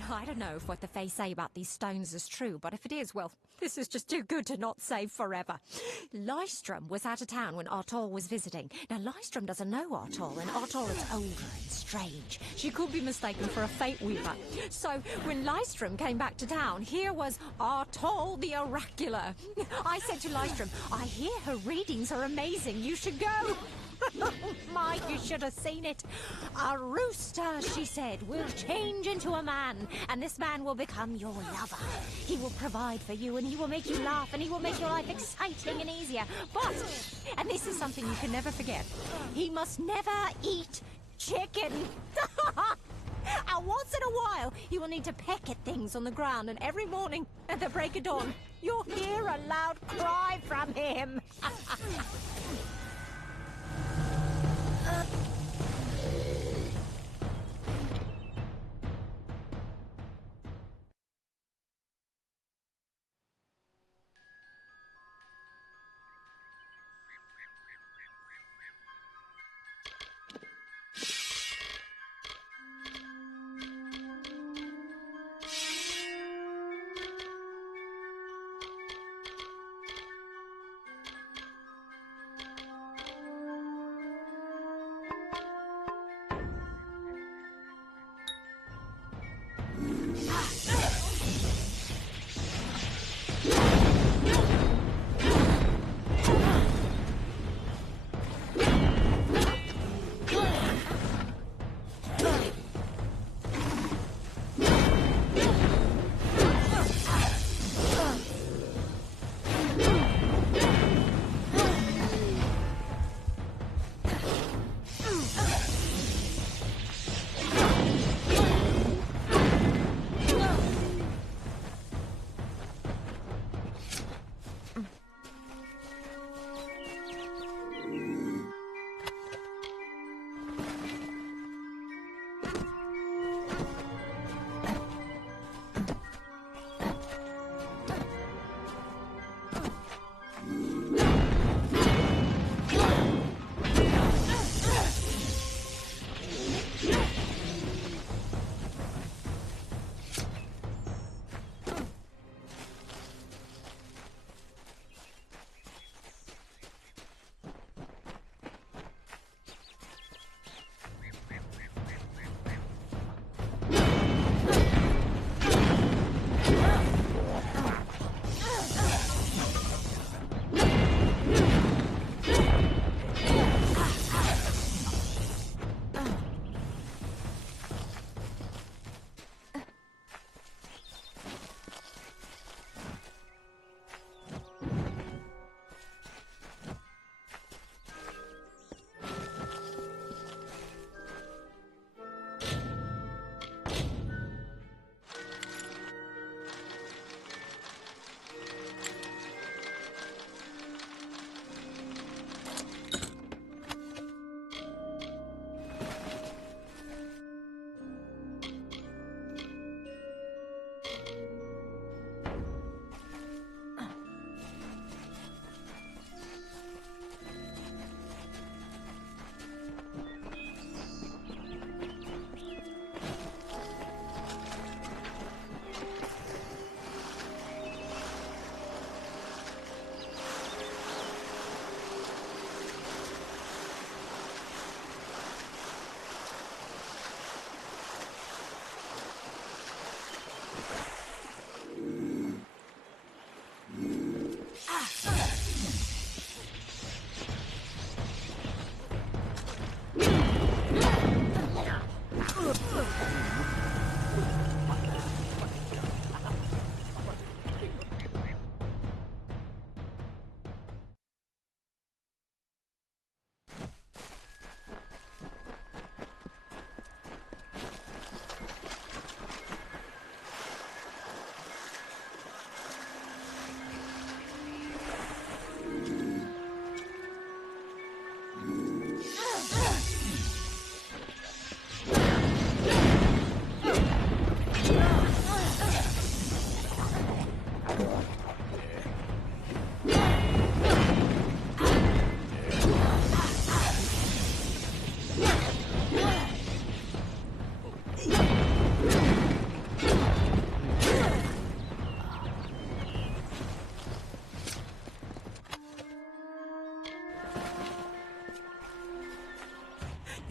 I don't know if what the Fae say about these stones is true, but if it is, well, this is just too good to not save forever. Lystrom was out of town when Artor was visiting. Now, Lystrom doesn't know Artor, and Artor is older and strange. She could be mistaken for a fate weaver. So, when Lystrom came back to town, here was Artor the Oracular. I said to Lystrom, I hear her readings are amazing. You should go. My, you should have seen it. A rooster, she said, will change into a man, and this man will become your lover. He will provide for you, and he will make you laugh, and he will make your life exciting and easier. But, and this is something you can never forget, he must never eat chicken. And once in a while, he will need to peck at things on the ground, and every morning at the break of dawn, you'll hear a loud cry from him.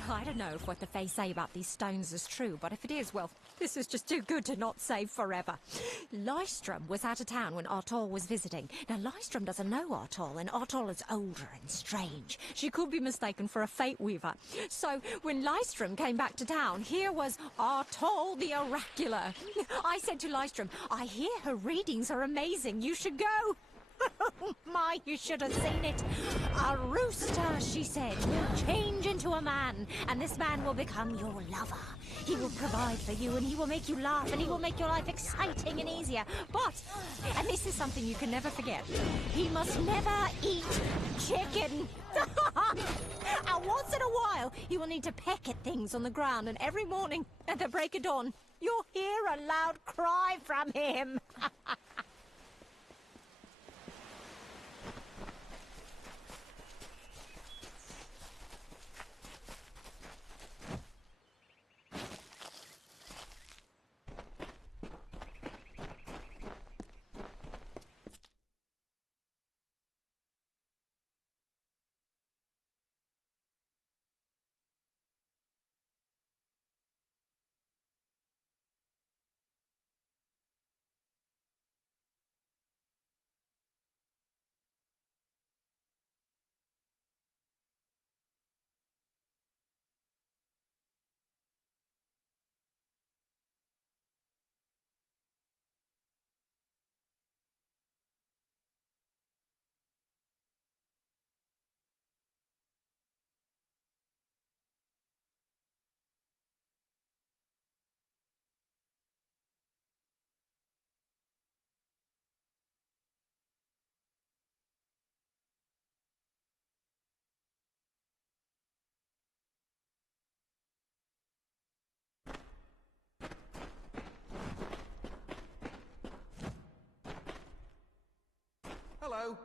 I don't know if what the Fae say about these stones is true, but if it is, well, this is just too good to not save forever. Lystrom was out of town when Artol was visiting. Now, Lystrom doesn't know Artol, and Artol is older and strange. She could be mistaken for a Fate Weaver. So, when Lystrom came back to town, here was Artol the Oracular. I said to Lystrom, I hear her readings are amazing. You should go. Oh my, you should have seen it. A rooster, she said, will change into a man, and this man will become your lover. He will provide for you, and he will make you laugh, and he will make your life exciting and easier. But, and this is something you can never forget, he must never eat chicken. And once in a while, he will need to peck at things on the ground, and every morning at the break of dawn, you'll hear a loud cry from him. Hello.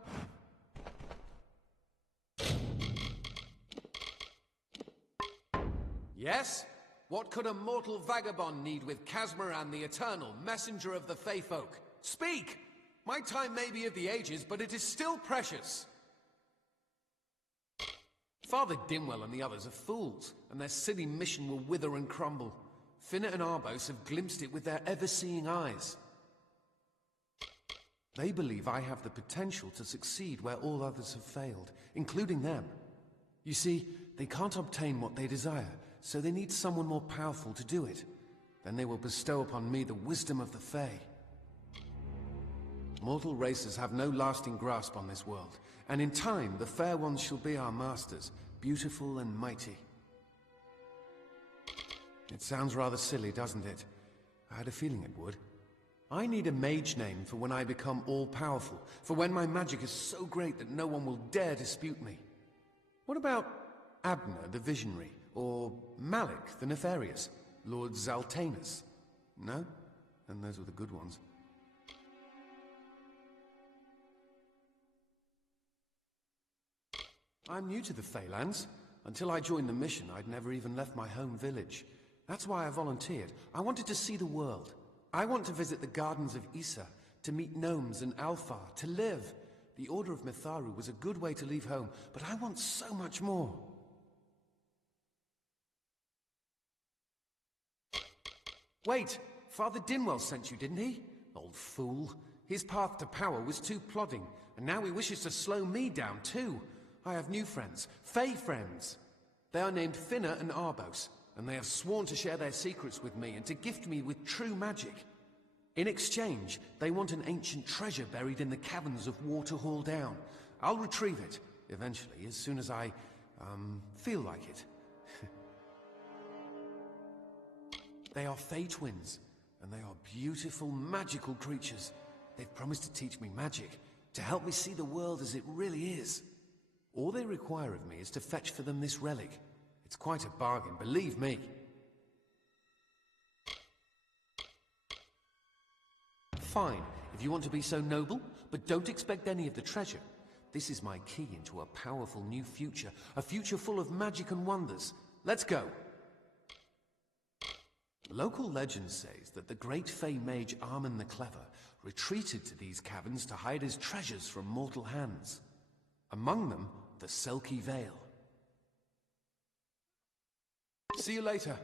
Yes? What could a mortal vagabond need with Casmaran the Eternal, messenger of the Fae folk? Speak! My time may be of the ages, but it is still precious. Father Dimwell and the others are fools, and their silly mission will wither and crumble. Finna and Arbos have glimpsed it with their ever-seeing eyes. They believe I have the potential to succeed where all others have failed, including them. You see, they can't obtain what they desire, so they need someone more powerful to do it. Then they will bestow upon me the wisdom of the Fae. Mortal races have no lasting grasp on this world, and in time the Fair Ones shall be our masters, beautiful and mighty. It sounds rather silly, doesn't it? I had a feeling it would. I need a mage name for when I become all-powerful, for when my magic is so great that no one will dare dispute me. What about Abner the Visionary, or Malik the Nefarious, Lord Zaltanus? No? Then those were the good ones. I'm new to the Feylands. Until I joined the mission, I'd never even left my home village. That's why I volunteered. I wanted to see the world. I want to visit the gardens of Issa, to meet gnomes and Alfar, to live. The Order of Mitharu was a good way to leave home, but I want so much more. Wait! Father Dinwell sent you, didn't he? Old fool. His path to power was too plodding, and now he wishes to slow me down too. I have new friends, Fey friends. They are named Finna and Arbos, and they have sworn to share their secrets with me and to gift me with true magic. In exchange, they want an ancient treasure buried in the caverns of Waterhall Down. I'll retrieve it, eventually, as soon as I, feel like it. They are Fey twins, and they are beautiful, magical creatures. They've promised to teach me magic, to help me see the world as it really is. All they require of me is to fetch for them this relic. It's quite a bargain, believe me. Fine, if you want to be so noble, but don't expect any of the treasure. This is my key into a powerful new future, a future full of magic and wonders. Let's go. Local legend says that the great Fey mage Armin the Clever retreated to these caverns to hide his treasures from mortal hands. Among them, the Selkie Veil. See you later.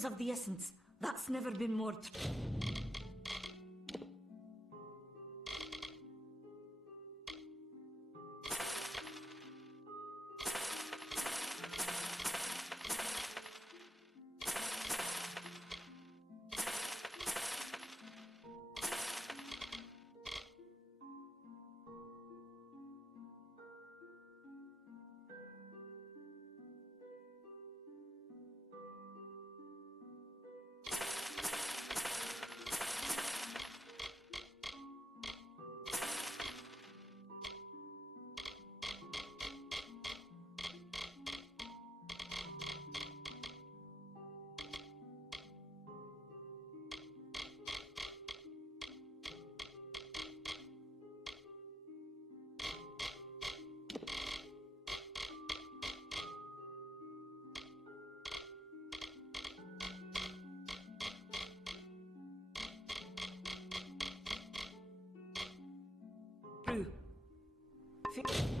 is of the essence. That's never been more...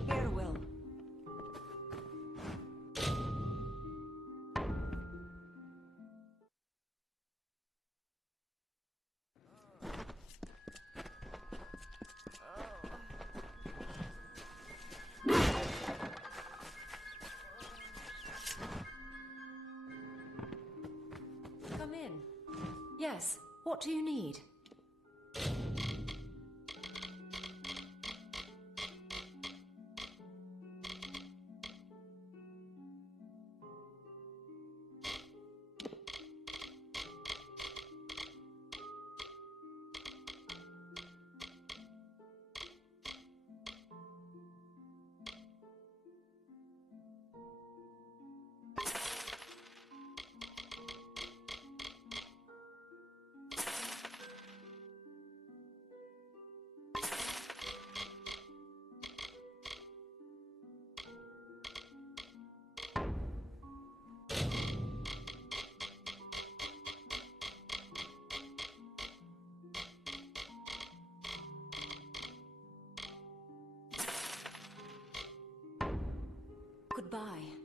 Farewell. Come in. Yes, what do you need? Goodbye.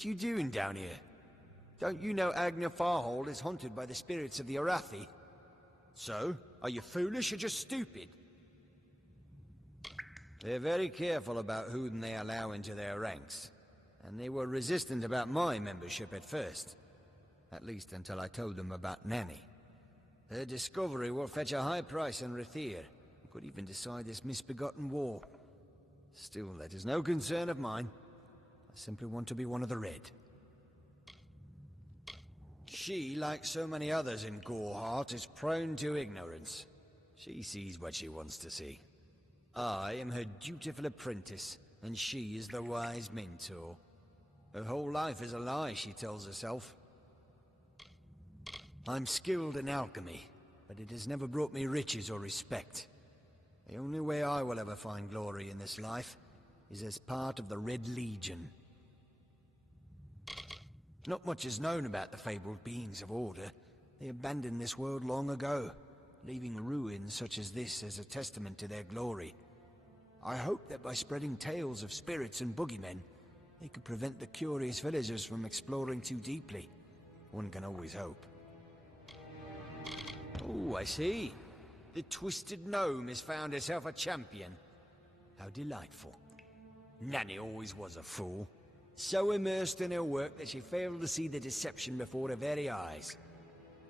What you doing down here? Don't you know Agna Farhold is haunted by the spirits of the Arathi? So, are you foolish or just stupid? They're very careful about whom they allow into their ranks, and they were resistant about my membership at first. At least until I told them about Nanny. Her discovery will fetch a high price in Rathir, and could even decide this misbegotten war. Still, that is no concern of mine. I simply want to be one of the Red. She, like so many others in Goreheart, is prone to ignorance. She sees what she wants to see. I am her dutiful apprentice, and she is the wise mentor. Her whole life is a lie, she tells herself. I'm skilled in alchemy, but it has never brought me riches or respect. The only way I will ever find glory in this life is as part of the Red Legion. Not much is known about the fabled beings of Order. They abandoned this world long ago, leaving ruins such as this as a testament to their glory. I hope that by spreading tales of spirits and boogeymen, they could prevent the curious villagers from exploring too deeply. One can always hope. Oh, I see. The Twisted Gnome has found herself a champion. How delightful. Nanny always was a fool. So immersed in her work that she failed to see the deception before her very eyes.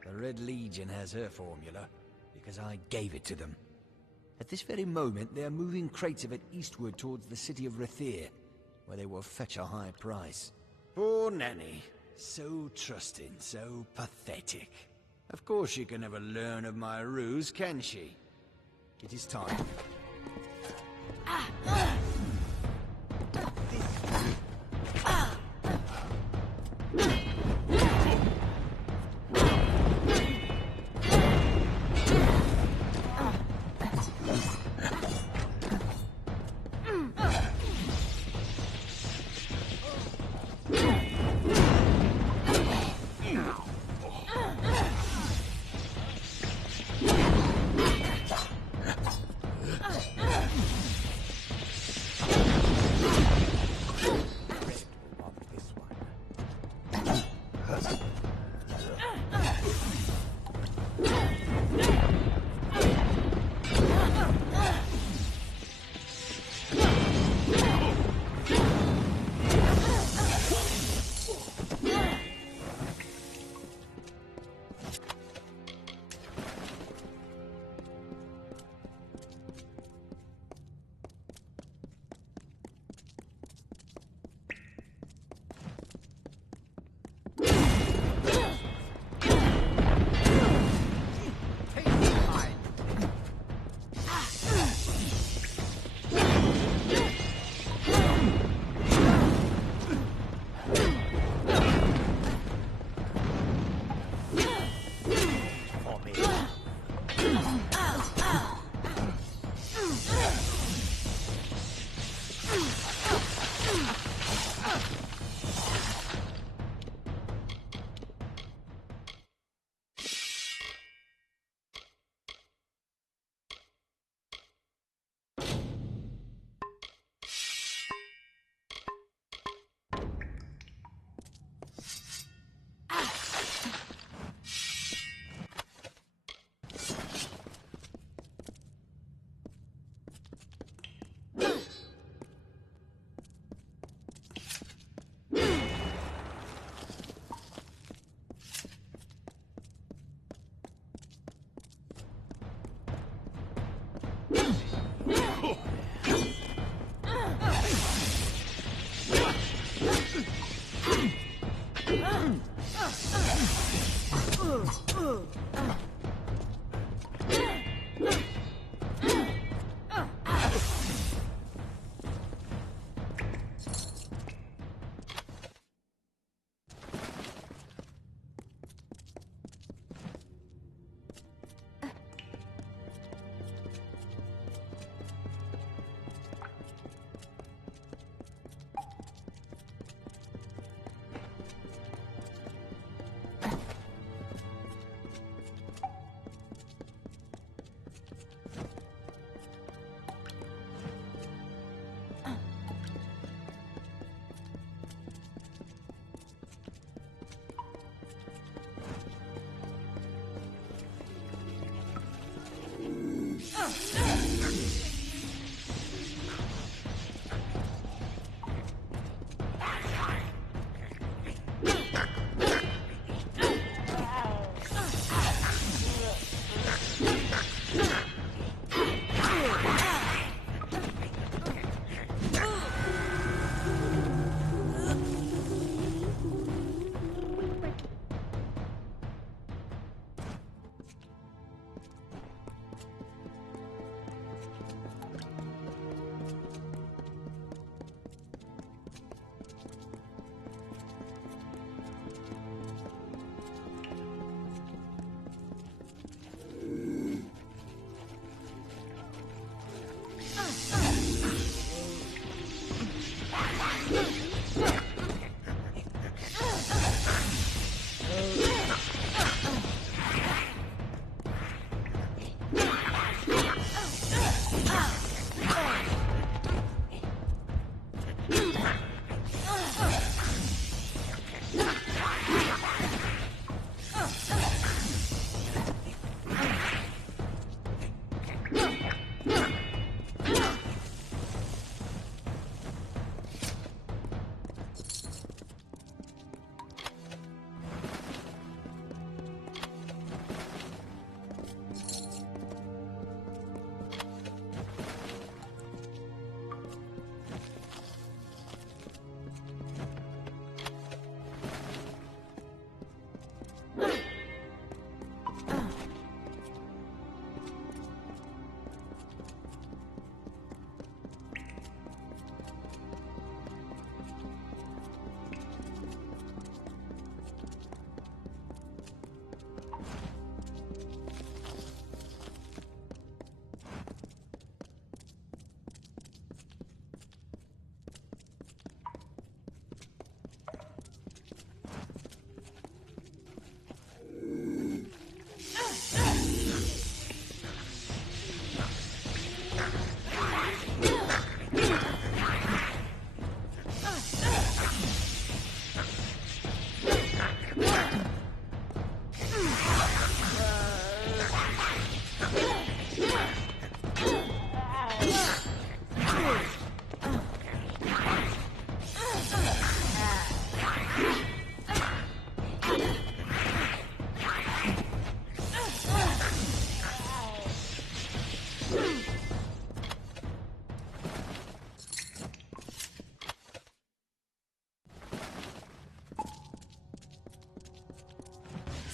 The Red Legion has her formula, because I gave it to them. At this very moment, they are moving crates of it eastward towards the city of Rathir, where they will fetch a high price. Poor Nanny. So trusting, so pathetic. Of course she can never learn of my ruse, can she? It is time.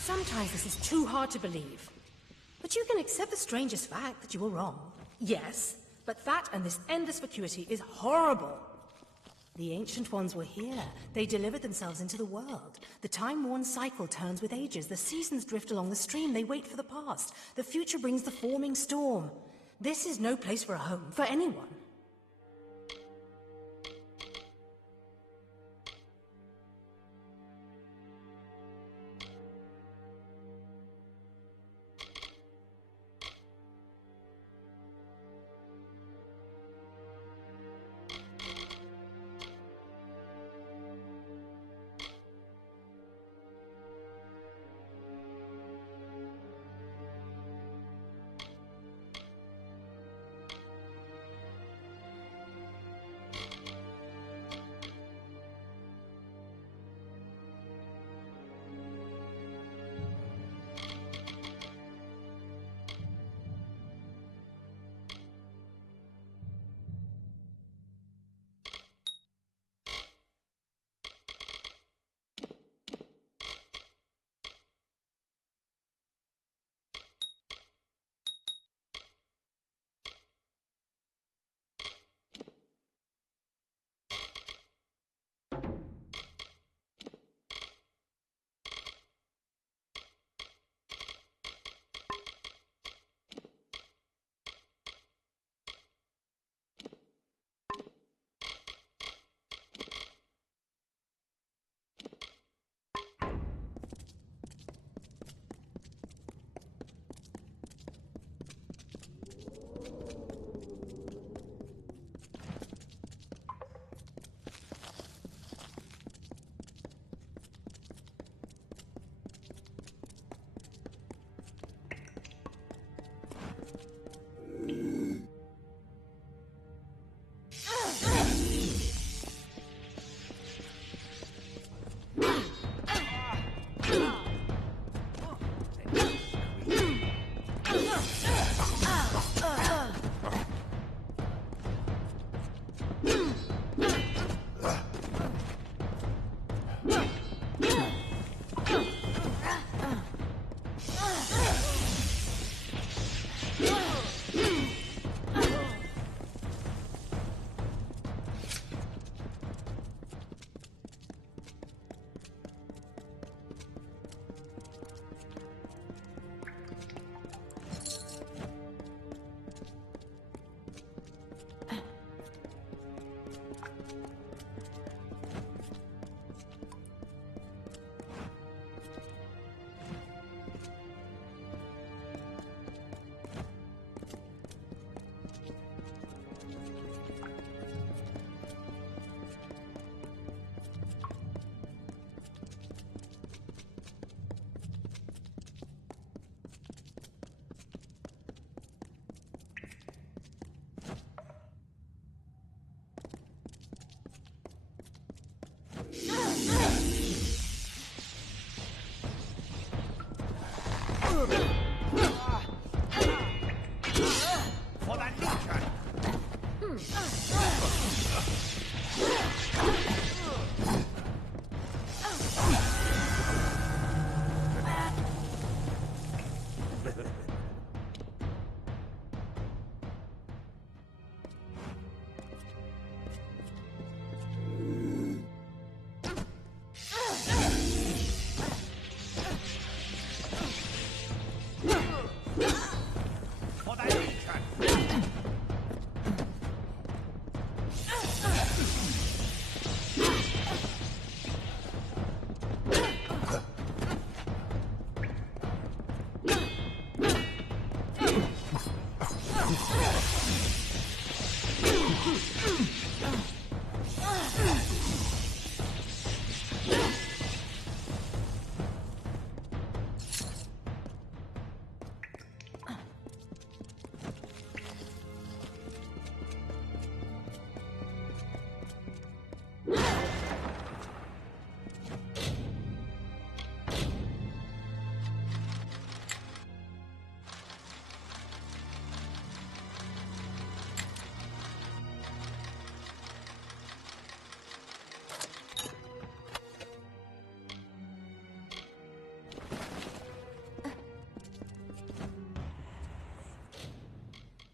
Sometimes this is too hard to believe. But you can accept the strangest fact that you were wrong. Yes, but that and this endless vacuity is horrible. The Ancient Ones were here. They delivered themselves into the world. The time-worn cycle turns with ages. The seasons drift along the stream. They wait for the past. The future brings the forming storm. This is no place for a home, for anyone. For that nature! For that nature!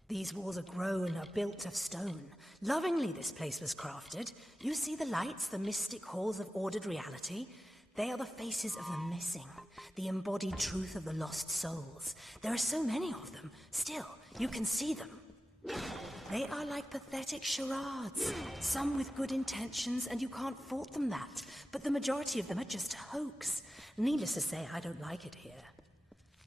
These walls are grown, are built of stone. Lovingly this place was crafted. You see the lights, the mystic halls of ordered reality? They are the faces of the missing, the embodied truth of the lost souls. There are so many of them. Still, you can see them. They are like pathetic charades. Some with good intentions, and you can't fault them that. But the majority of them are just a hoax. Needless to say, I don't like it here.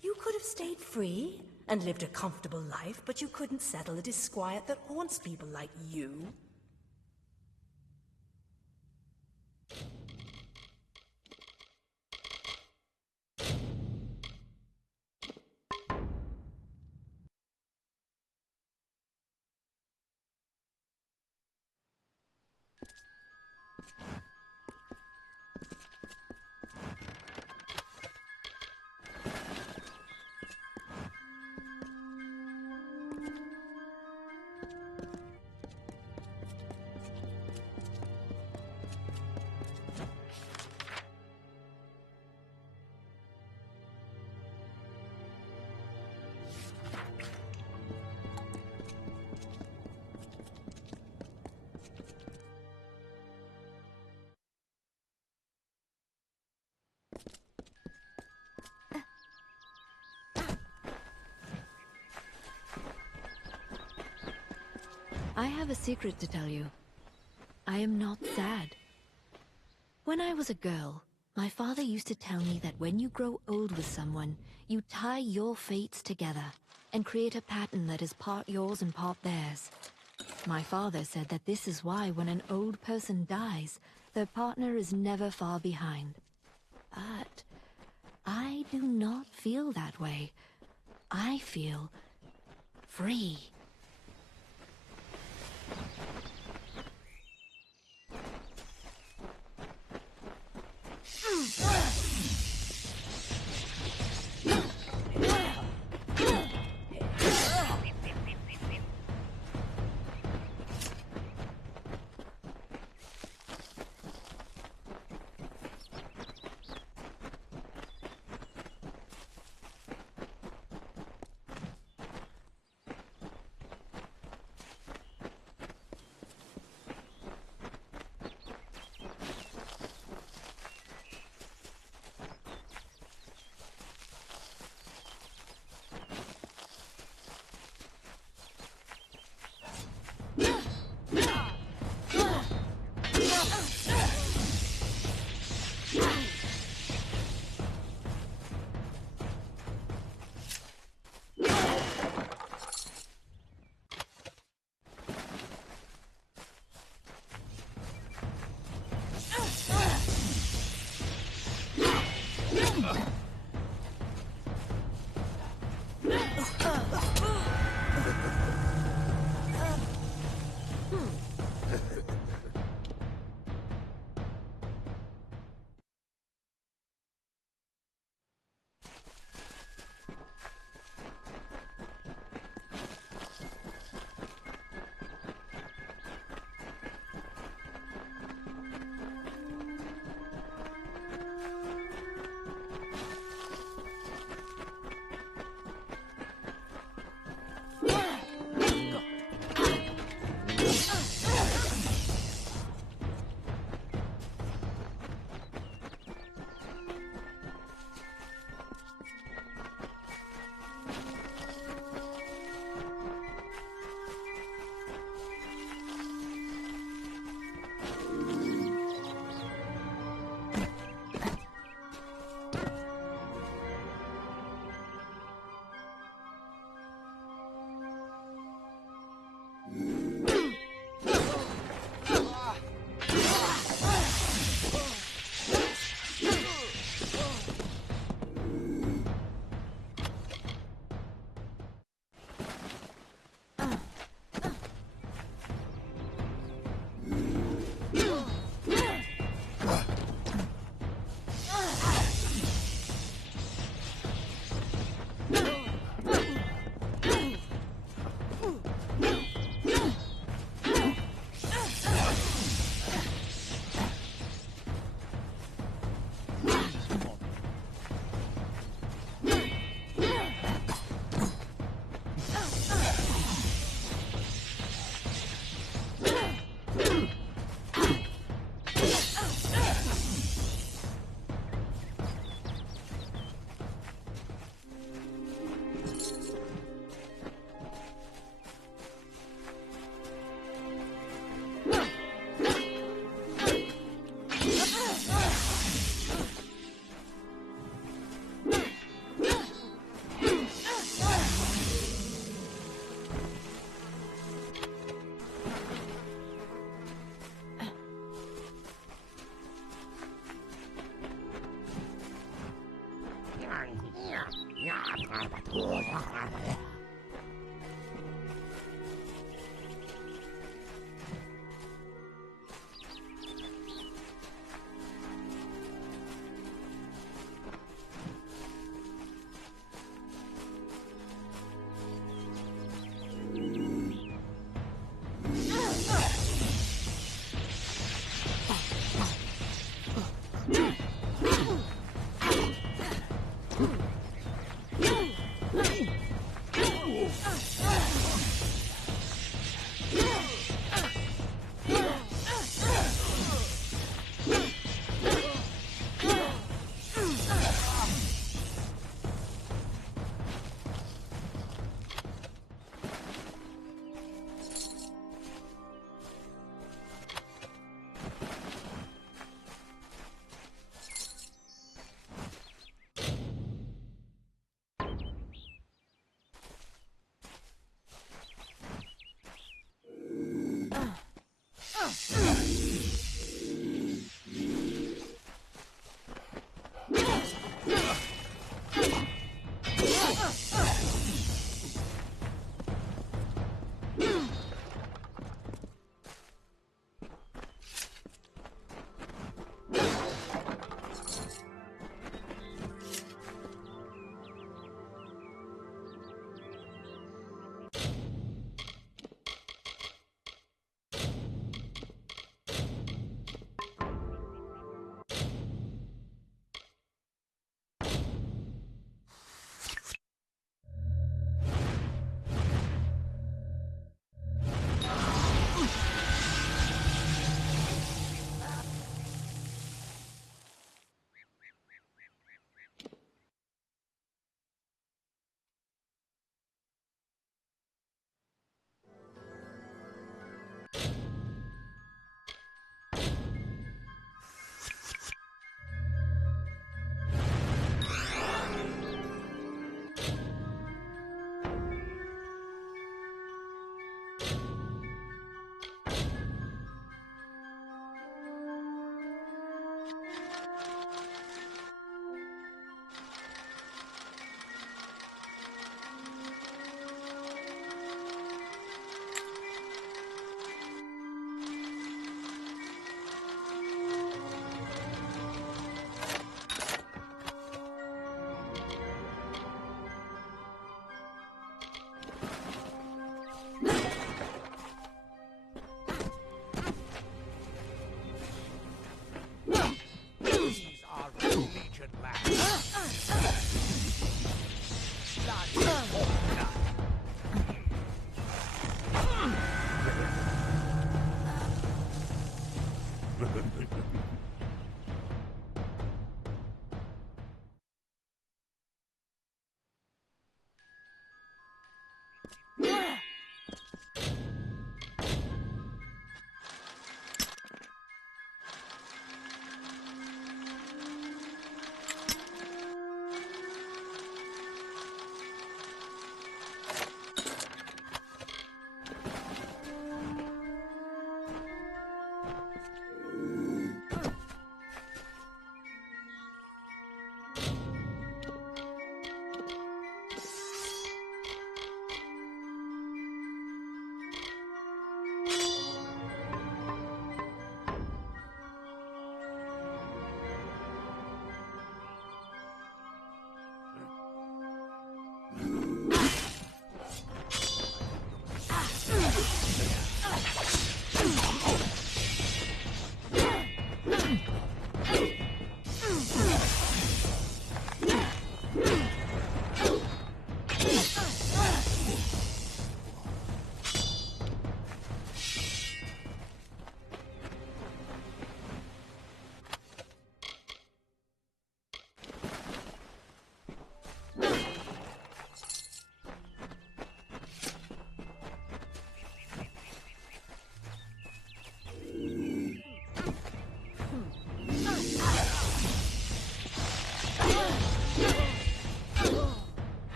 You could have stayed free and lived a comfortable life, but you couldn't settle the disquiet that haunts people like you. I have a secret to tell you. I am not sad. When I was a girl, my father used to tell me that when you grow old with someone, you tie your fates together and create a pattern that is part yours and part theirs. My father said that this is why when an old person dies, their partner is never far behind. But I do not feel that way. I feel free.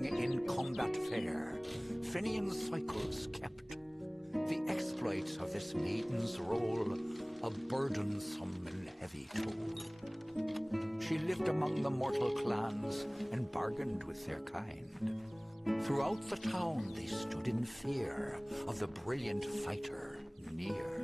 In combat fair, Fenian cycles kept. The exploits of this maiden's role, a burdensome and heavy toll. She lived among the mortal clans and bargained with their kind. Throughout the town they stood in fear of the brilliant fighter near.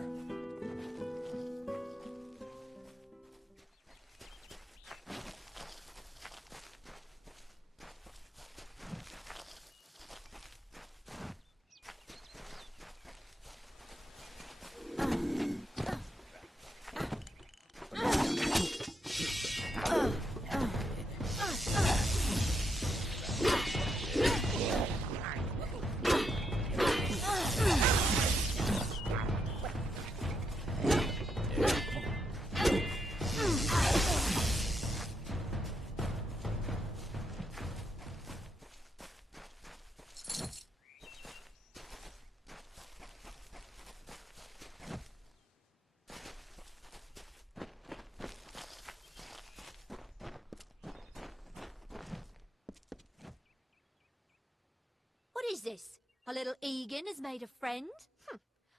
this? A little Egan has made a friend?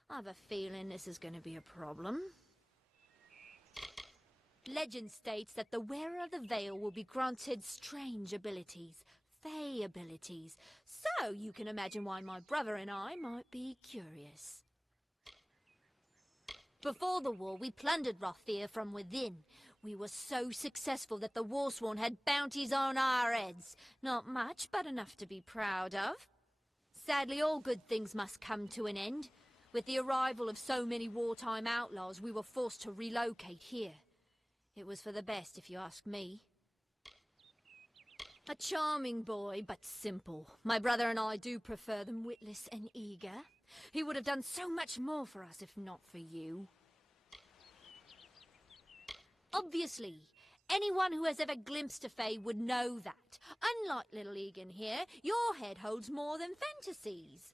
I have a feeling this is going to be a problem. Legend states that the wearer of the veil will be granted strange abilities, fey abilities. So you can imagine why my brother and I might be curious. Before the war, we plundered Rothir from within. We were so successful that the Warsworn had bounties on our heads. Not much, but enough to be proud of. Sadly, all good things must come to an end. With the arrival of so many wartime outlaws, we were forced to relocate here. It was for the best, if you ask me. A charming boy, but simple. My brother and I do prefer them witless and eager. He would have done so much more for us if not for you. Obviously, anyone who has ever glimpsed a fae would know that. Unlike little Egan here, your head holds more than fantasies.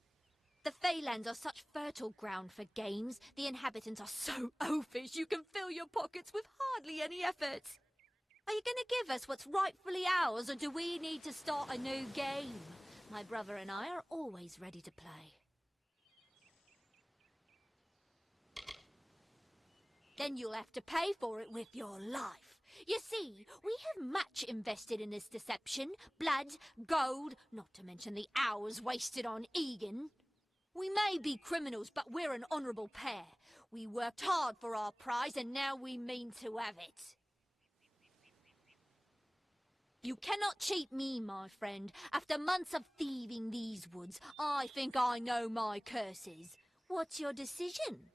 The Feylands are such fertile ground for games. The inhabitants are so oafish you can fill your pockets with hardly any effort. Are you going to give us what's rightfully ours, or do we need to start a new game? My brother and I are always ready to play. Then you'll have to pay for it with your life. You see, we have much invested in this deception. Blood, gold, not to mention the hours wasted on Egan. We may be criminals, but we're an honourable pair. We worked hard for our prize, and now we mean to have it. You cannot cheat me, my friend. After months of thieving these woods, I think I know my curses. What's your decision?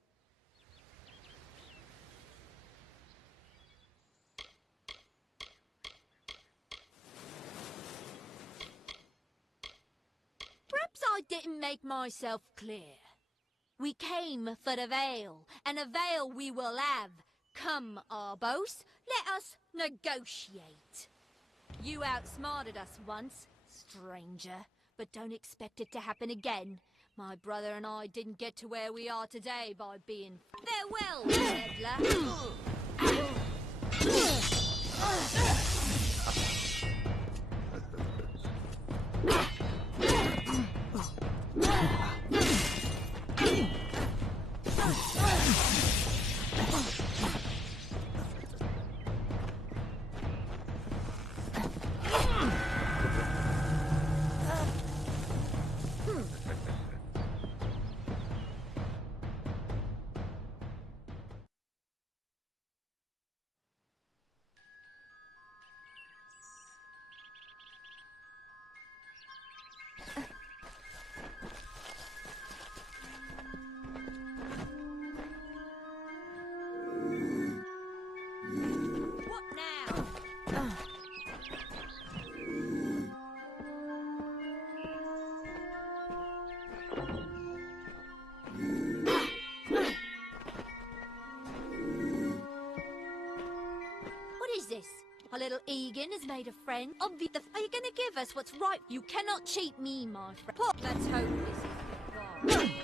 Perhaps I didn't make myself clear. We came for the veil, and a veil we will have. Come, Arbos, let us negotiate. You outsmarted us once, stranger, but don't expect it to happen again. My brother and I didn't get to where we are today by being... Farewell, peddler! A little Egan has made a friend. Obviously, are you going to give us what's right? You cannot cheat me, my friend. Let's hope this is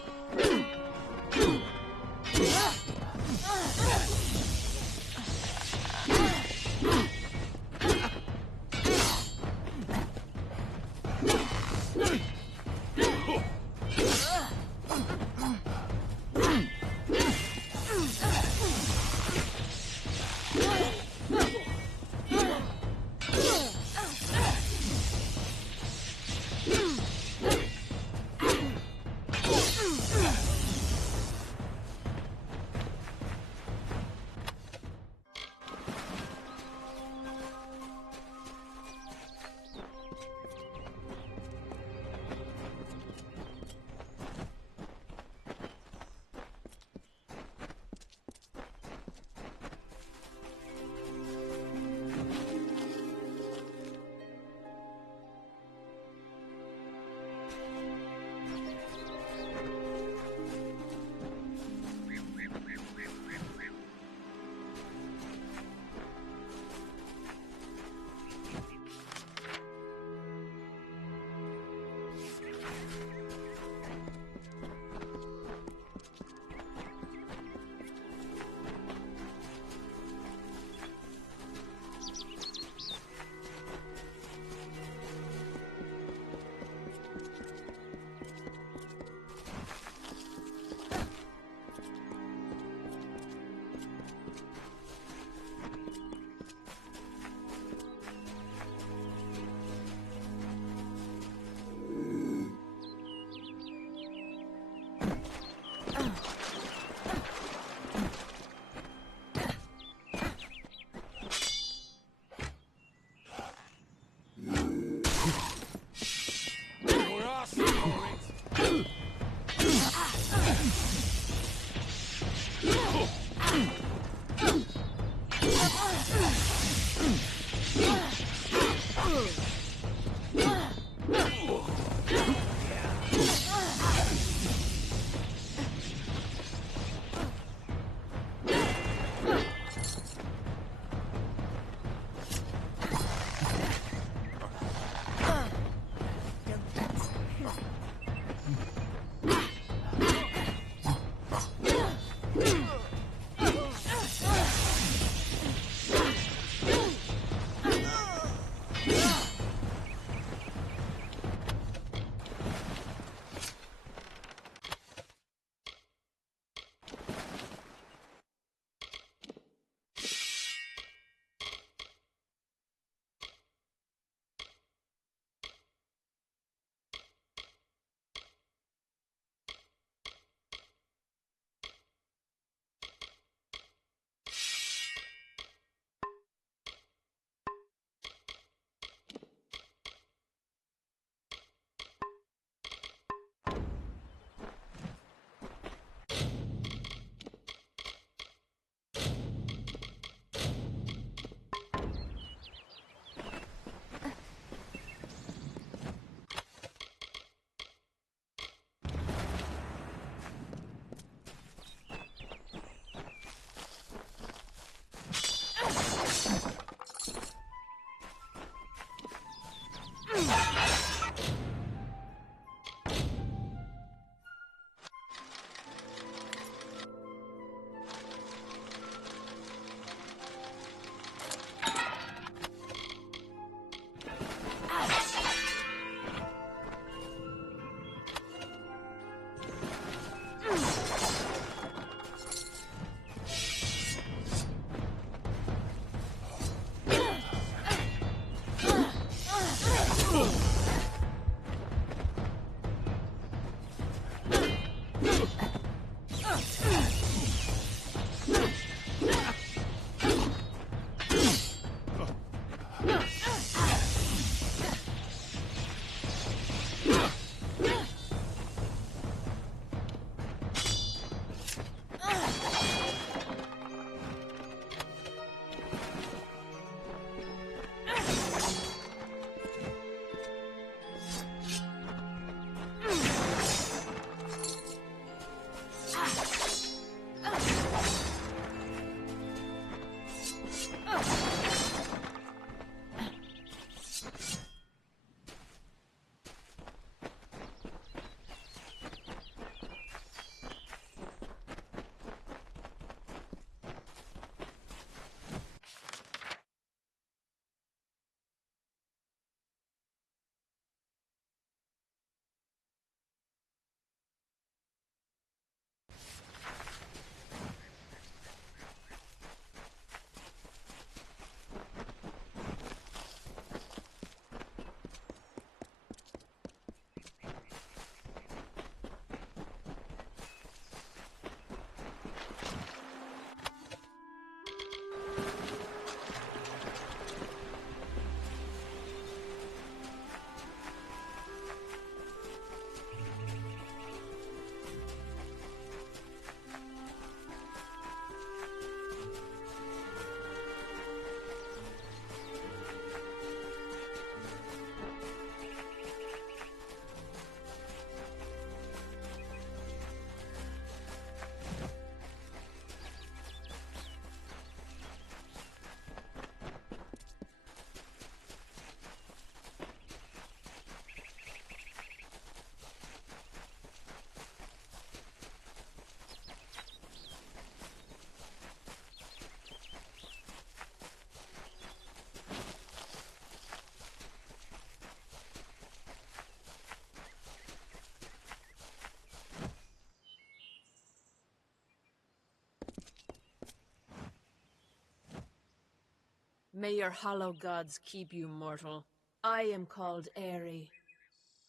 May your hollow gods keep you, mortal. I am called Aerie.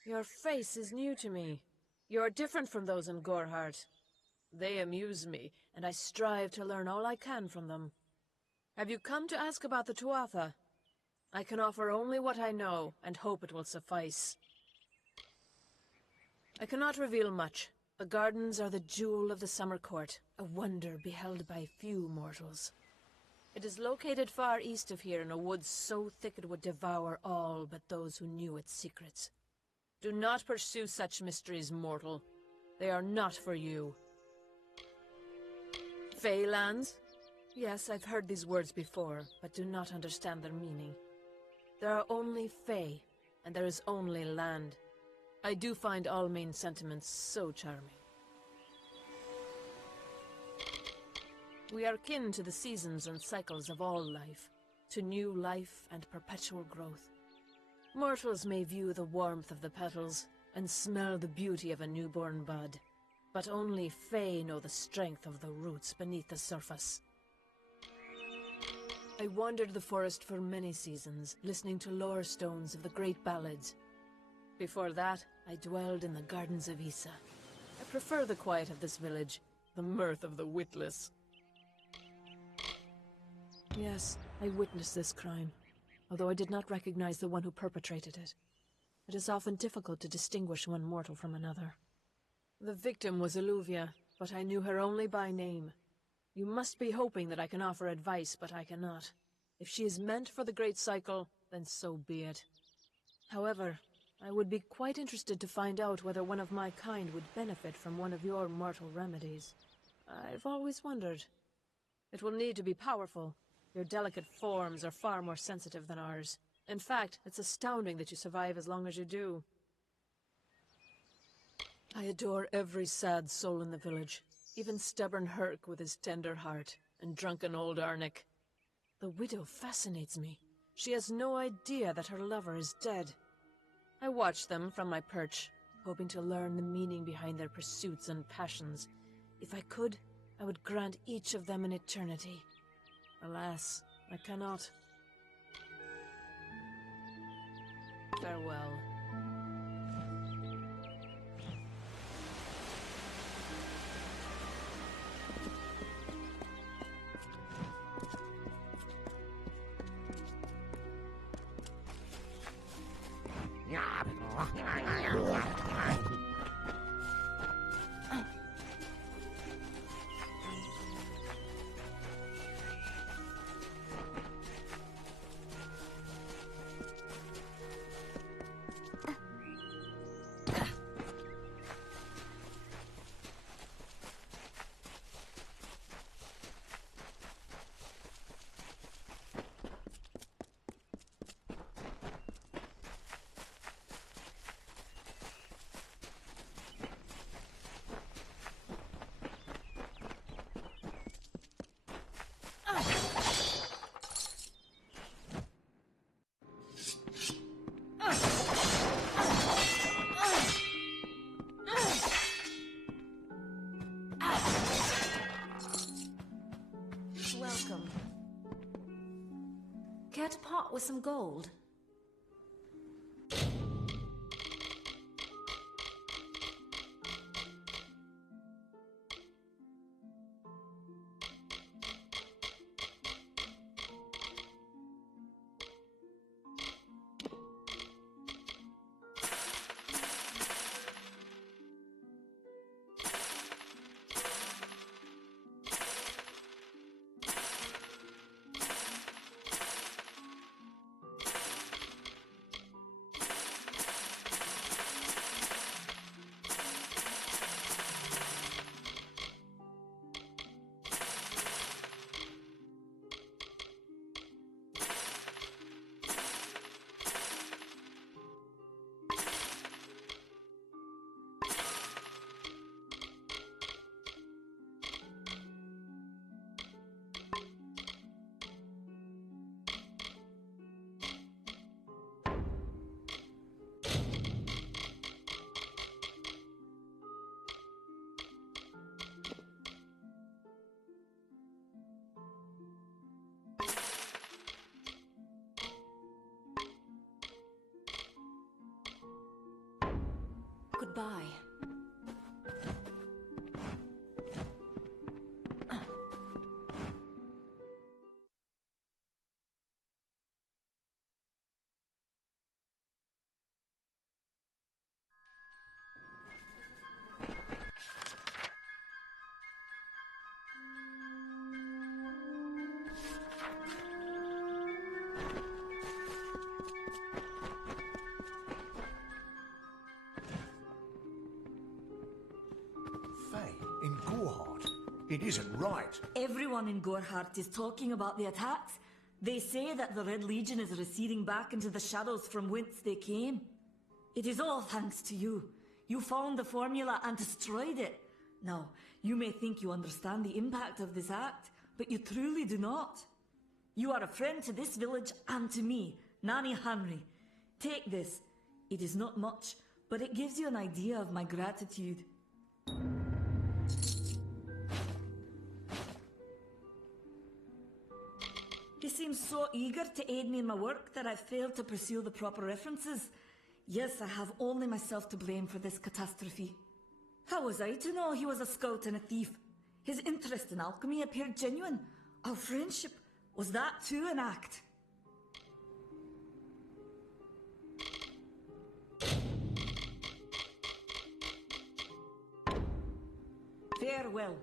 Your face is new to me. You're different from those in Gorhart. They amuse me, and I strive to learn all I can from them. Have you come to ask about the Tuatha? I can offer only what I know, and hope it will suffice. I cannot reveal much. The gardens are the jewel of the summer court, a wonder beheld by few mortals. It is located far east of here in a wood so thick it would devour all but those who knew its secrets. Do not pursue such mysteries, mortal. They are not for you. Feylands? Yes, I've heard these words before, but do not understand their meaning. There are only Fey, and there is only land. I do find all main sentiments so charming. We are kin to the seasons and cycles of all life, to new life and perpetual growth. Mortals may view the warmth of the petals and smell the beauty of a newborn bud, but only Fey know the strength of the roots beneath the surface. I wandered the forest for many seasons, listening to lore stones of the great ballads. Before that, I dwelled in the gardens of Issa. I prefer the quiet of this village, the mirth of the witless. Yes, I witnessed this crime, although I did not recognize the one who perpetrated it. It is often difficult to distinguish one mortal from another. The victim was Illuvia, but I knew her only by name. You must be hoping that I can offer advice, but I cannot. If she is meant for the Great Cycle, then so be it. However, I would be quite interested to find out whether one of my kind would benefit from one of your mortal remedies. I've always wondered. It will need to be powerful. Your delicate forms are far more sensitive than ours. In fact, it's astounding that you survive as long as you do. I adore every sad soul in the village, even stubborn Herc with his tender heart, and drunken old Arnik. The widow fascinates me. She has no idea that her lover is dead. I watch them from my perch, hoping to learn the meaning behind their pursuits and passions. If I could, I would grant each of them an eternity. Alas, I cannot. Farewell. Welcome. Care to part with some gold? Goodbye. In Gorhart. It isn't right. Everyone in Gorhart is talking about the attacks. They say that the Red Legion is receding back into the shadows from whence they came. It is all thanks to you. You found the formula and destroyed it. Now, you may think you understand the impact of this act, but you truly do not. You are a friend to this village and to me, Nanny Henry. Take this. It is not much, but it gives you an idea of my gratitude. He seems so eager to aid me in my work that I failed to pursue the proper references. Yes, I have only myself to blame for this catastrophe. How was I to know he was a scout and a thief? His interest in alchemy appeared genuine. Our friendship, was that too an act? Farewell.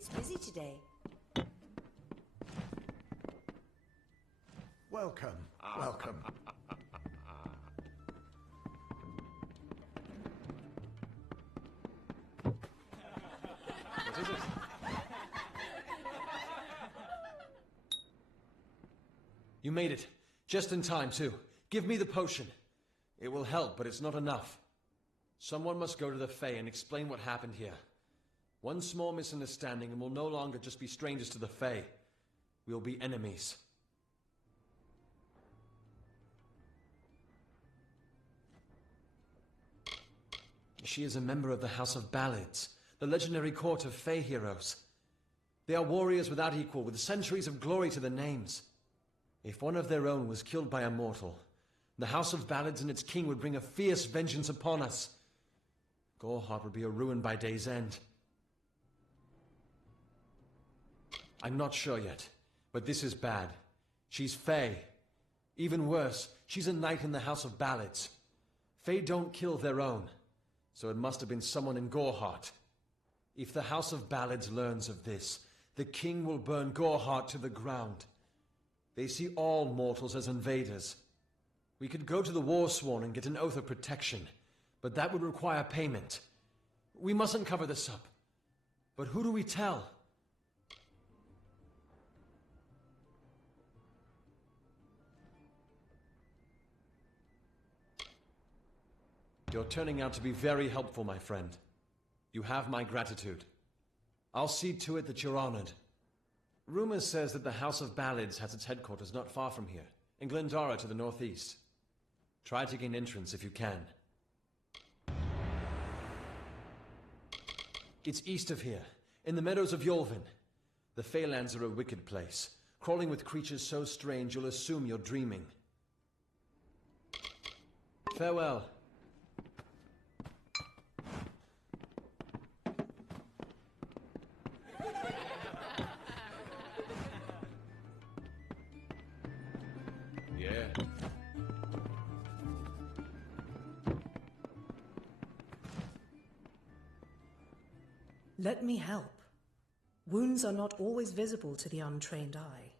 It's busy today. Welcome, welcome. What is it? You made it. Just in time, too. Give me the potion. It will help, but it's not enough. Someone must go to the Fae and explain what happened here. One small misunderstanding and we'll no longer just be strangers to the Fae. We'll be enemies. She is a member of the House of Ballads, the legendary court of Fae heroes. They are warriors without equal, with centuries of glory to their names. If one of their own was killed by a mortal, the House of Ballads and its king would bring a fierce vengeance upon us. Gorehart would be a ruin by day's end. I'm not sure yet, but this is bad. She's Fae. Even worse, she's a knight in the House of Ballads. Fae don't kill their own, so it must have been someone in Gorehart. If the House of Ballads learns of this, the king will burn Gorehart to the ground. They see all mortals as invaders. We could go to the Warsworn and get an oath of protection, but that would require payment. We mustn't cover this up. But who do we tell? You're turning out to be very helpful, my friend. You have my gratitude. I'll see to it that you're honored. Rumor says that the House of Ballads has its headquarters not far from here, in Glendara to the northeast. Try to gain entrance if you can. It's east of here, in the meadows of Yolvin. The Feylands are a wicked place, crawling with creatures so strange you'll assume you're dreaming. Farewell. Yeah. Let me help. Wounds are not always visible to the untrained eye.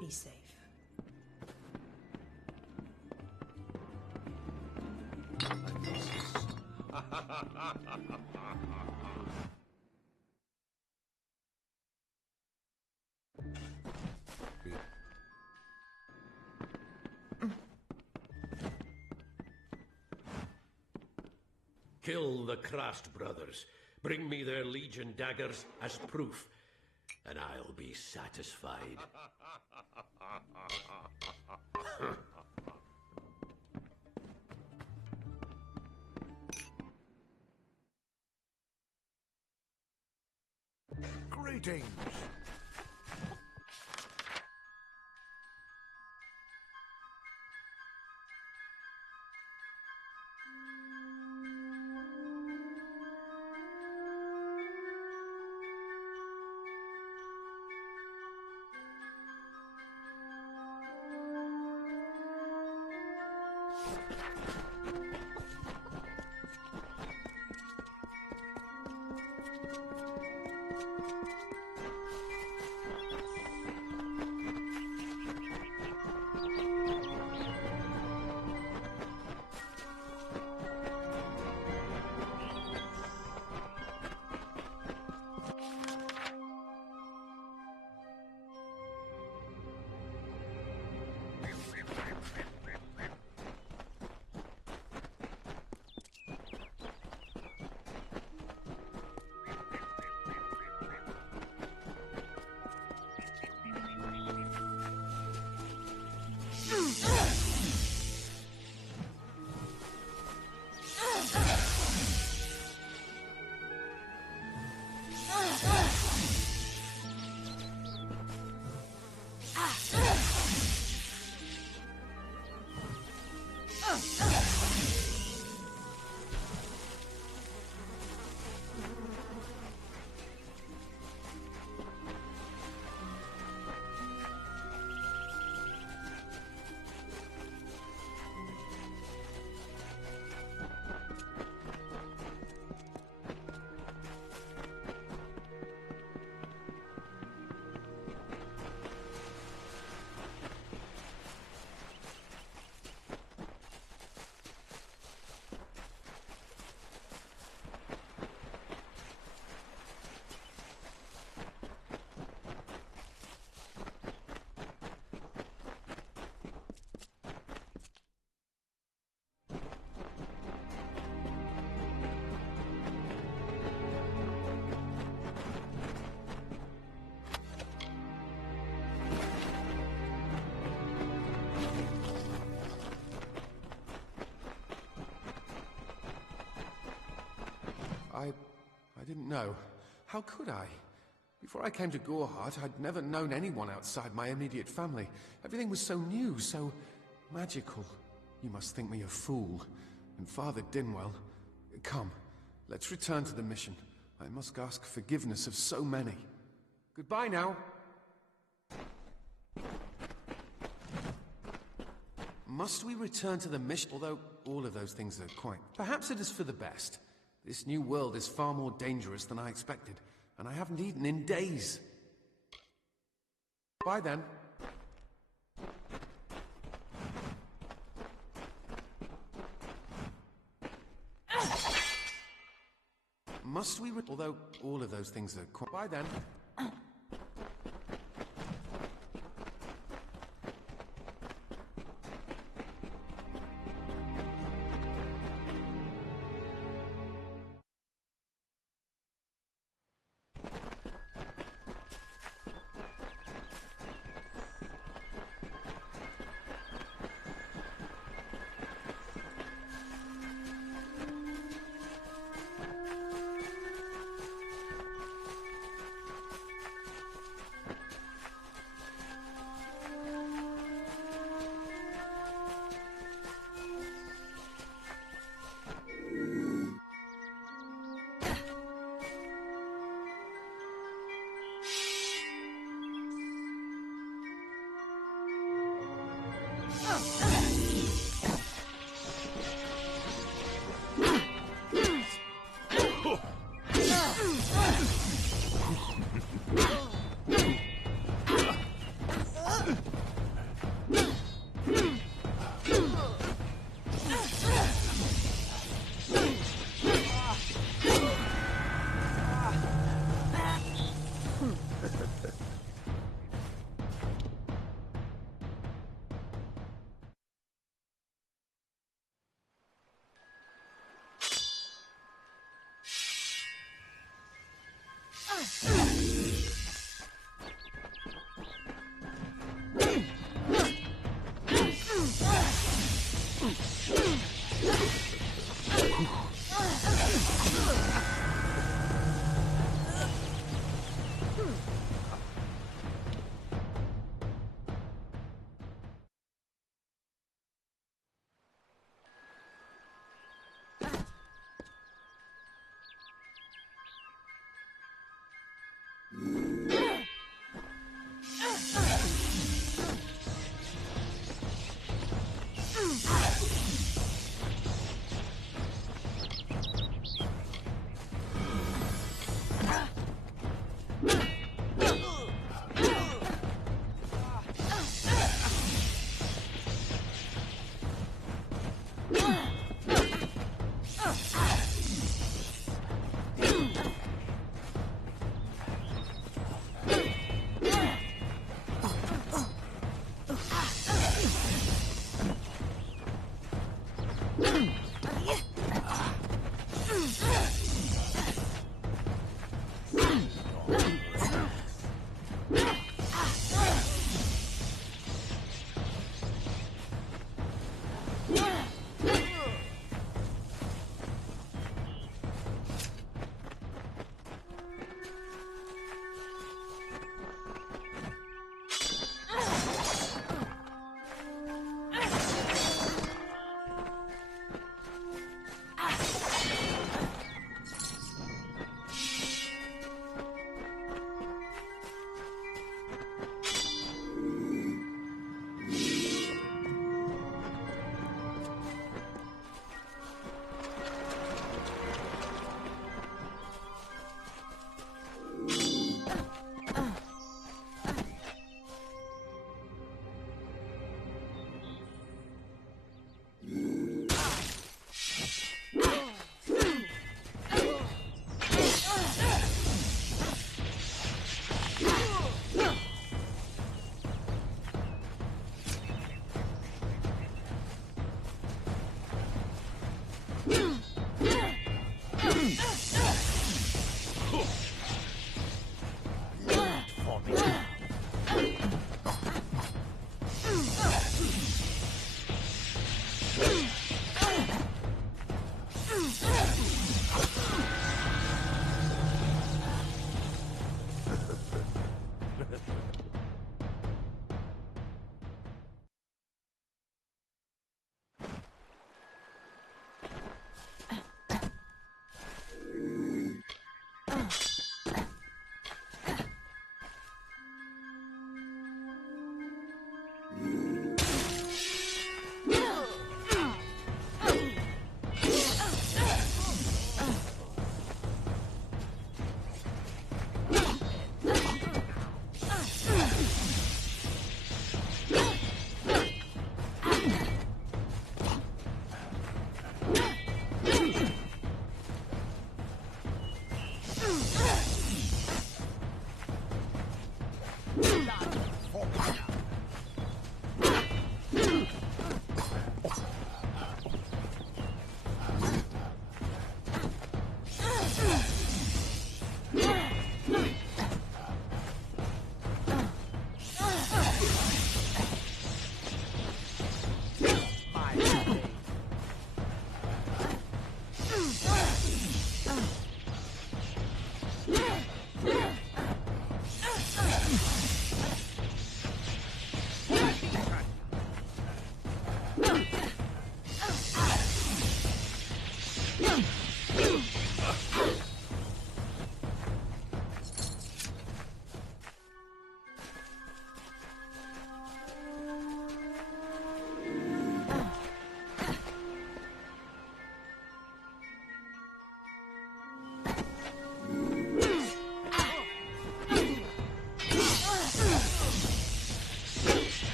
Be safe. Kill the Krast brothers. Bring me their Legion daggers as proof, and I'll be satisfied. Greetings. I didn't know. How could I? Before I came to Gorhart, I'd never known anyone outside my immediate family. Everything was so new, so magical. You must think me a fool. And Father Dinwell... Come, let's return to the mission. I must ask forgiveness of so many. Goodbye now. Must we return to the mission? Although all of those things are quite... Perhaps it is for the best. This new world is far more dangerous than I expected, and I haven't eaten in days. Bye then. Must we... Although all of those things are quite... Bye then.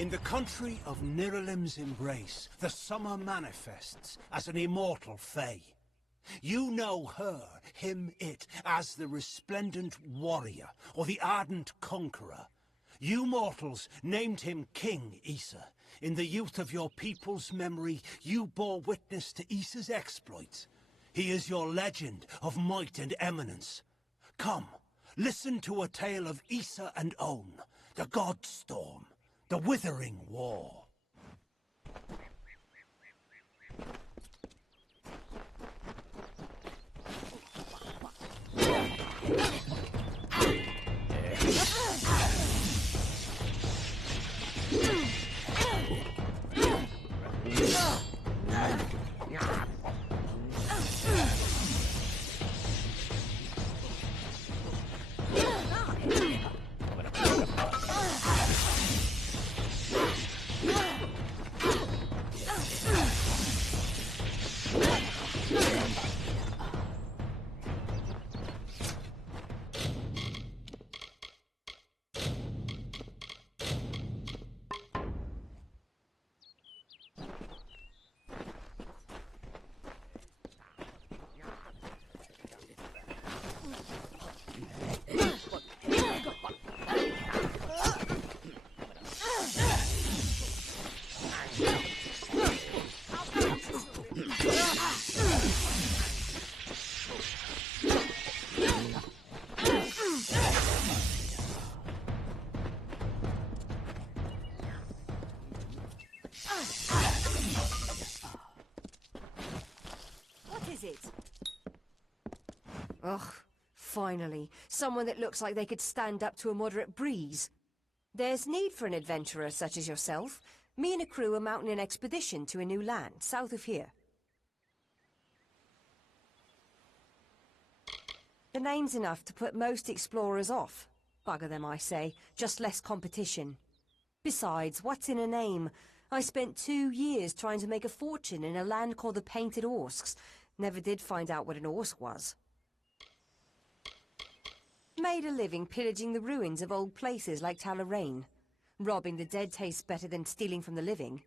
In the country of Niralim's embrace, the summer manifests as an immortal fae. You know her, him, it, as the resplendent warrior, or the ardent conqueror. You mortals named him King Issa. In the youth of your people's memory, you bore witness to Issa's exploits. He is your legend of might and eminence. Come, listen to a tale of Issa and On, the God Storm, the Withering War. Finally, someone that looks like they could stand up to a moderate breeze. There's need for an adventurer such as yourself. Me and a crew are mounting an expedition to a new land, south of here. The name's enough to put most explorers off. Bugger them, I say. Just less competition. Besides, what's in a name? I spent 2 years trying to make a fortune in a land called the Painted Orsks. Never did find out what an Orsk was. Made a living pillaging the ruins of old places like Talarain. Robbing the dead tastes better than stealing from the living.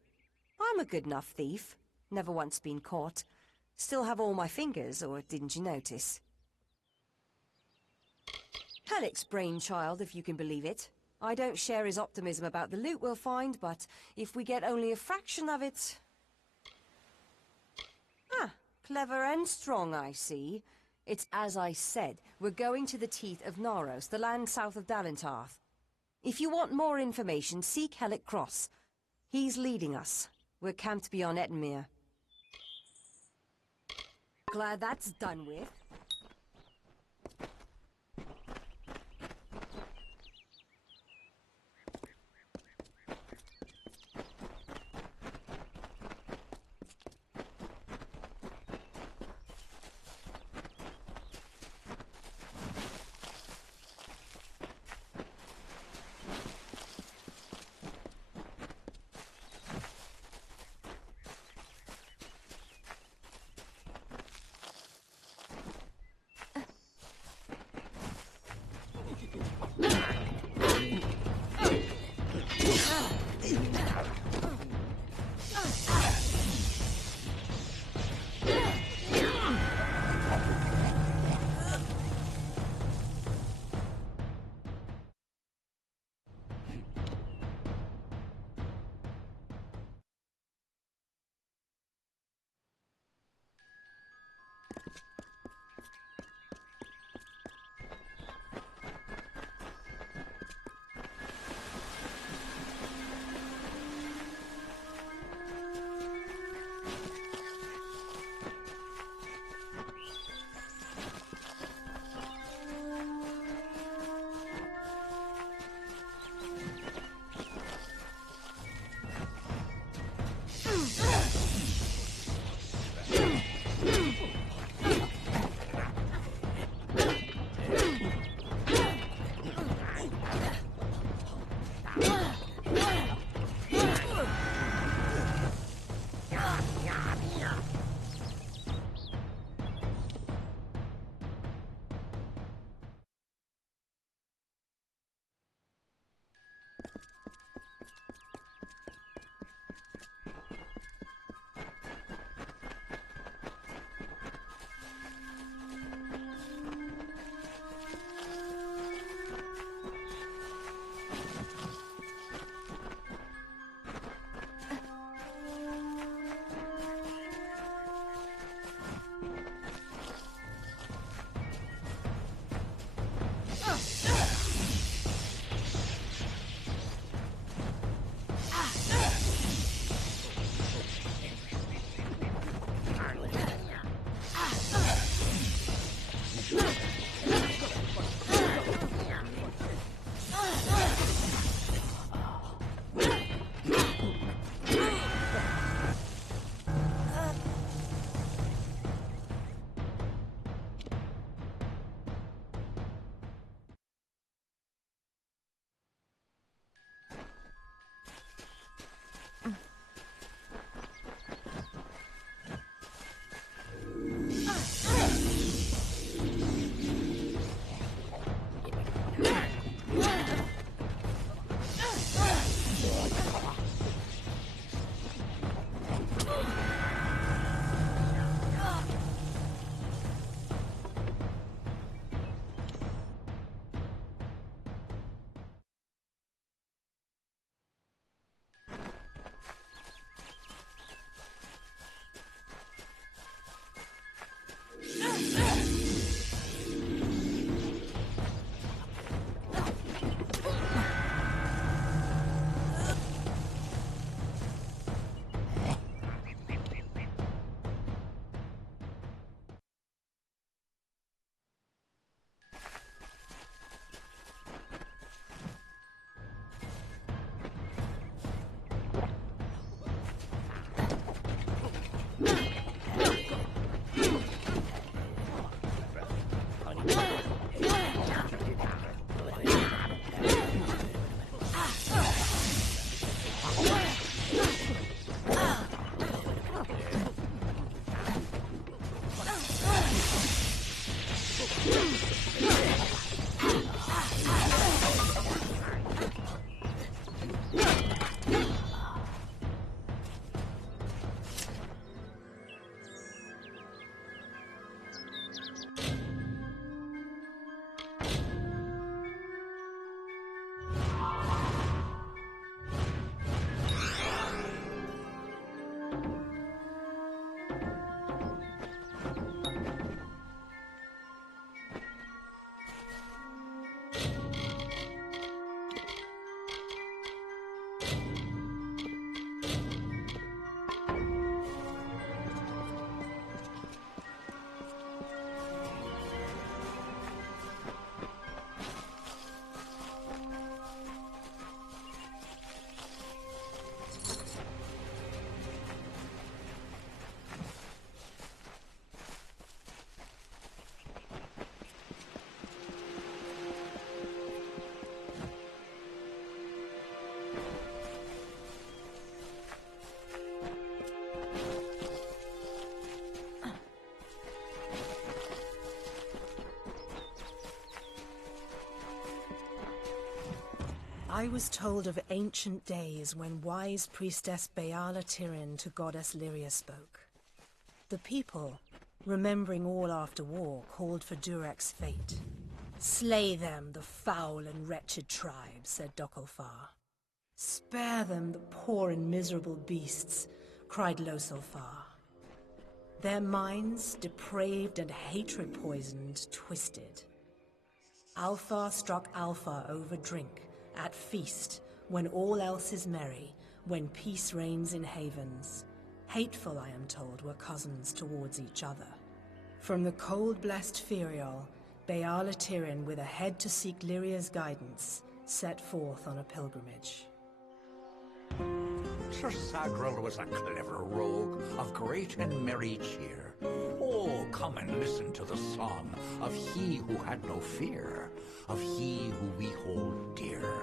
I'm a good enough thief. Never once been caught. Still have all my fingers, or didn't you notice? Halleck's brainchild, if you can believe it. I don't share his optimism about the loot we'll find, but if we get only a fraction of it... Ah, clever and strong, I see. It's as I said, we're going to the teeth of Naros, the land south of Dalentarth. If you want more information, seek Halleck Cross. He's leading us. We're camped beyond Ettenmere. Glad that's done with. I was told of ancient days when wise priestess Beala Tirin to goddess Lyria spoke. The people, remembering all after war, called for Durek's fate. "Slay them, the foul and wretched tribe," said Dokalfar. "Spare them, the poor and miserable beasts," cried Losolfar. Their minds, depraved and hatred-poisoned, twisted. Alfar struck Alfar over drink, at feast, when all else is merry, when peace reigns in havens. Hateful, I am told, were cousins towards each other. From the cold-blessed Ferial, Beala Tirin, with a head to seek Lyria's guidance, set forth on a pilgrimage. Sir Sagrel was a clever rogue of great and merry cheer. Oh, come and listen to the song of he who had no fear, of he who we hold dear.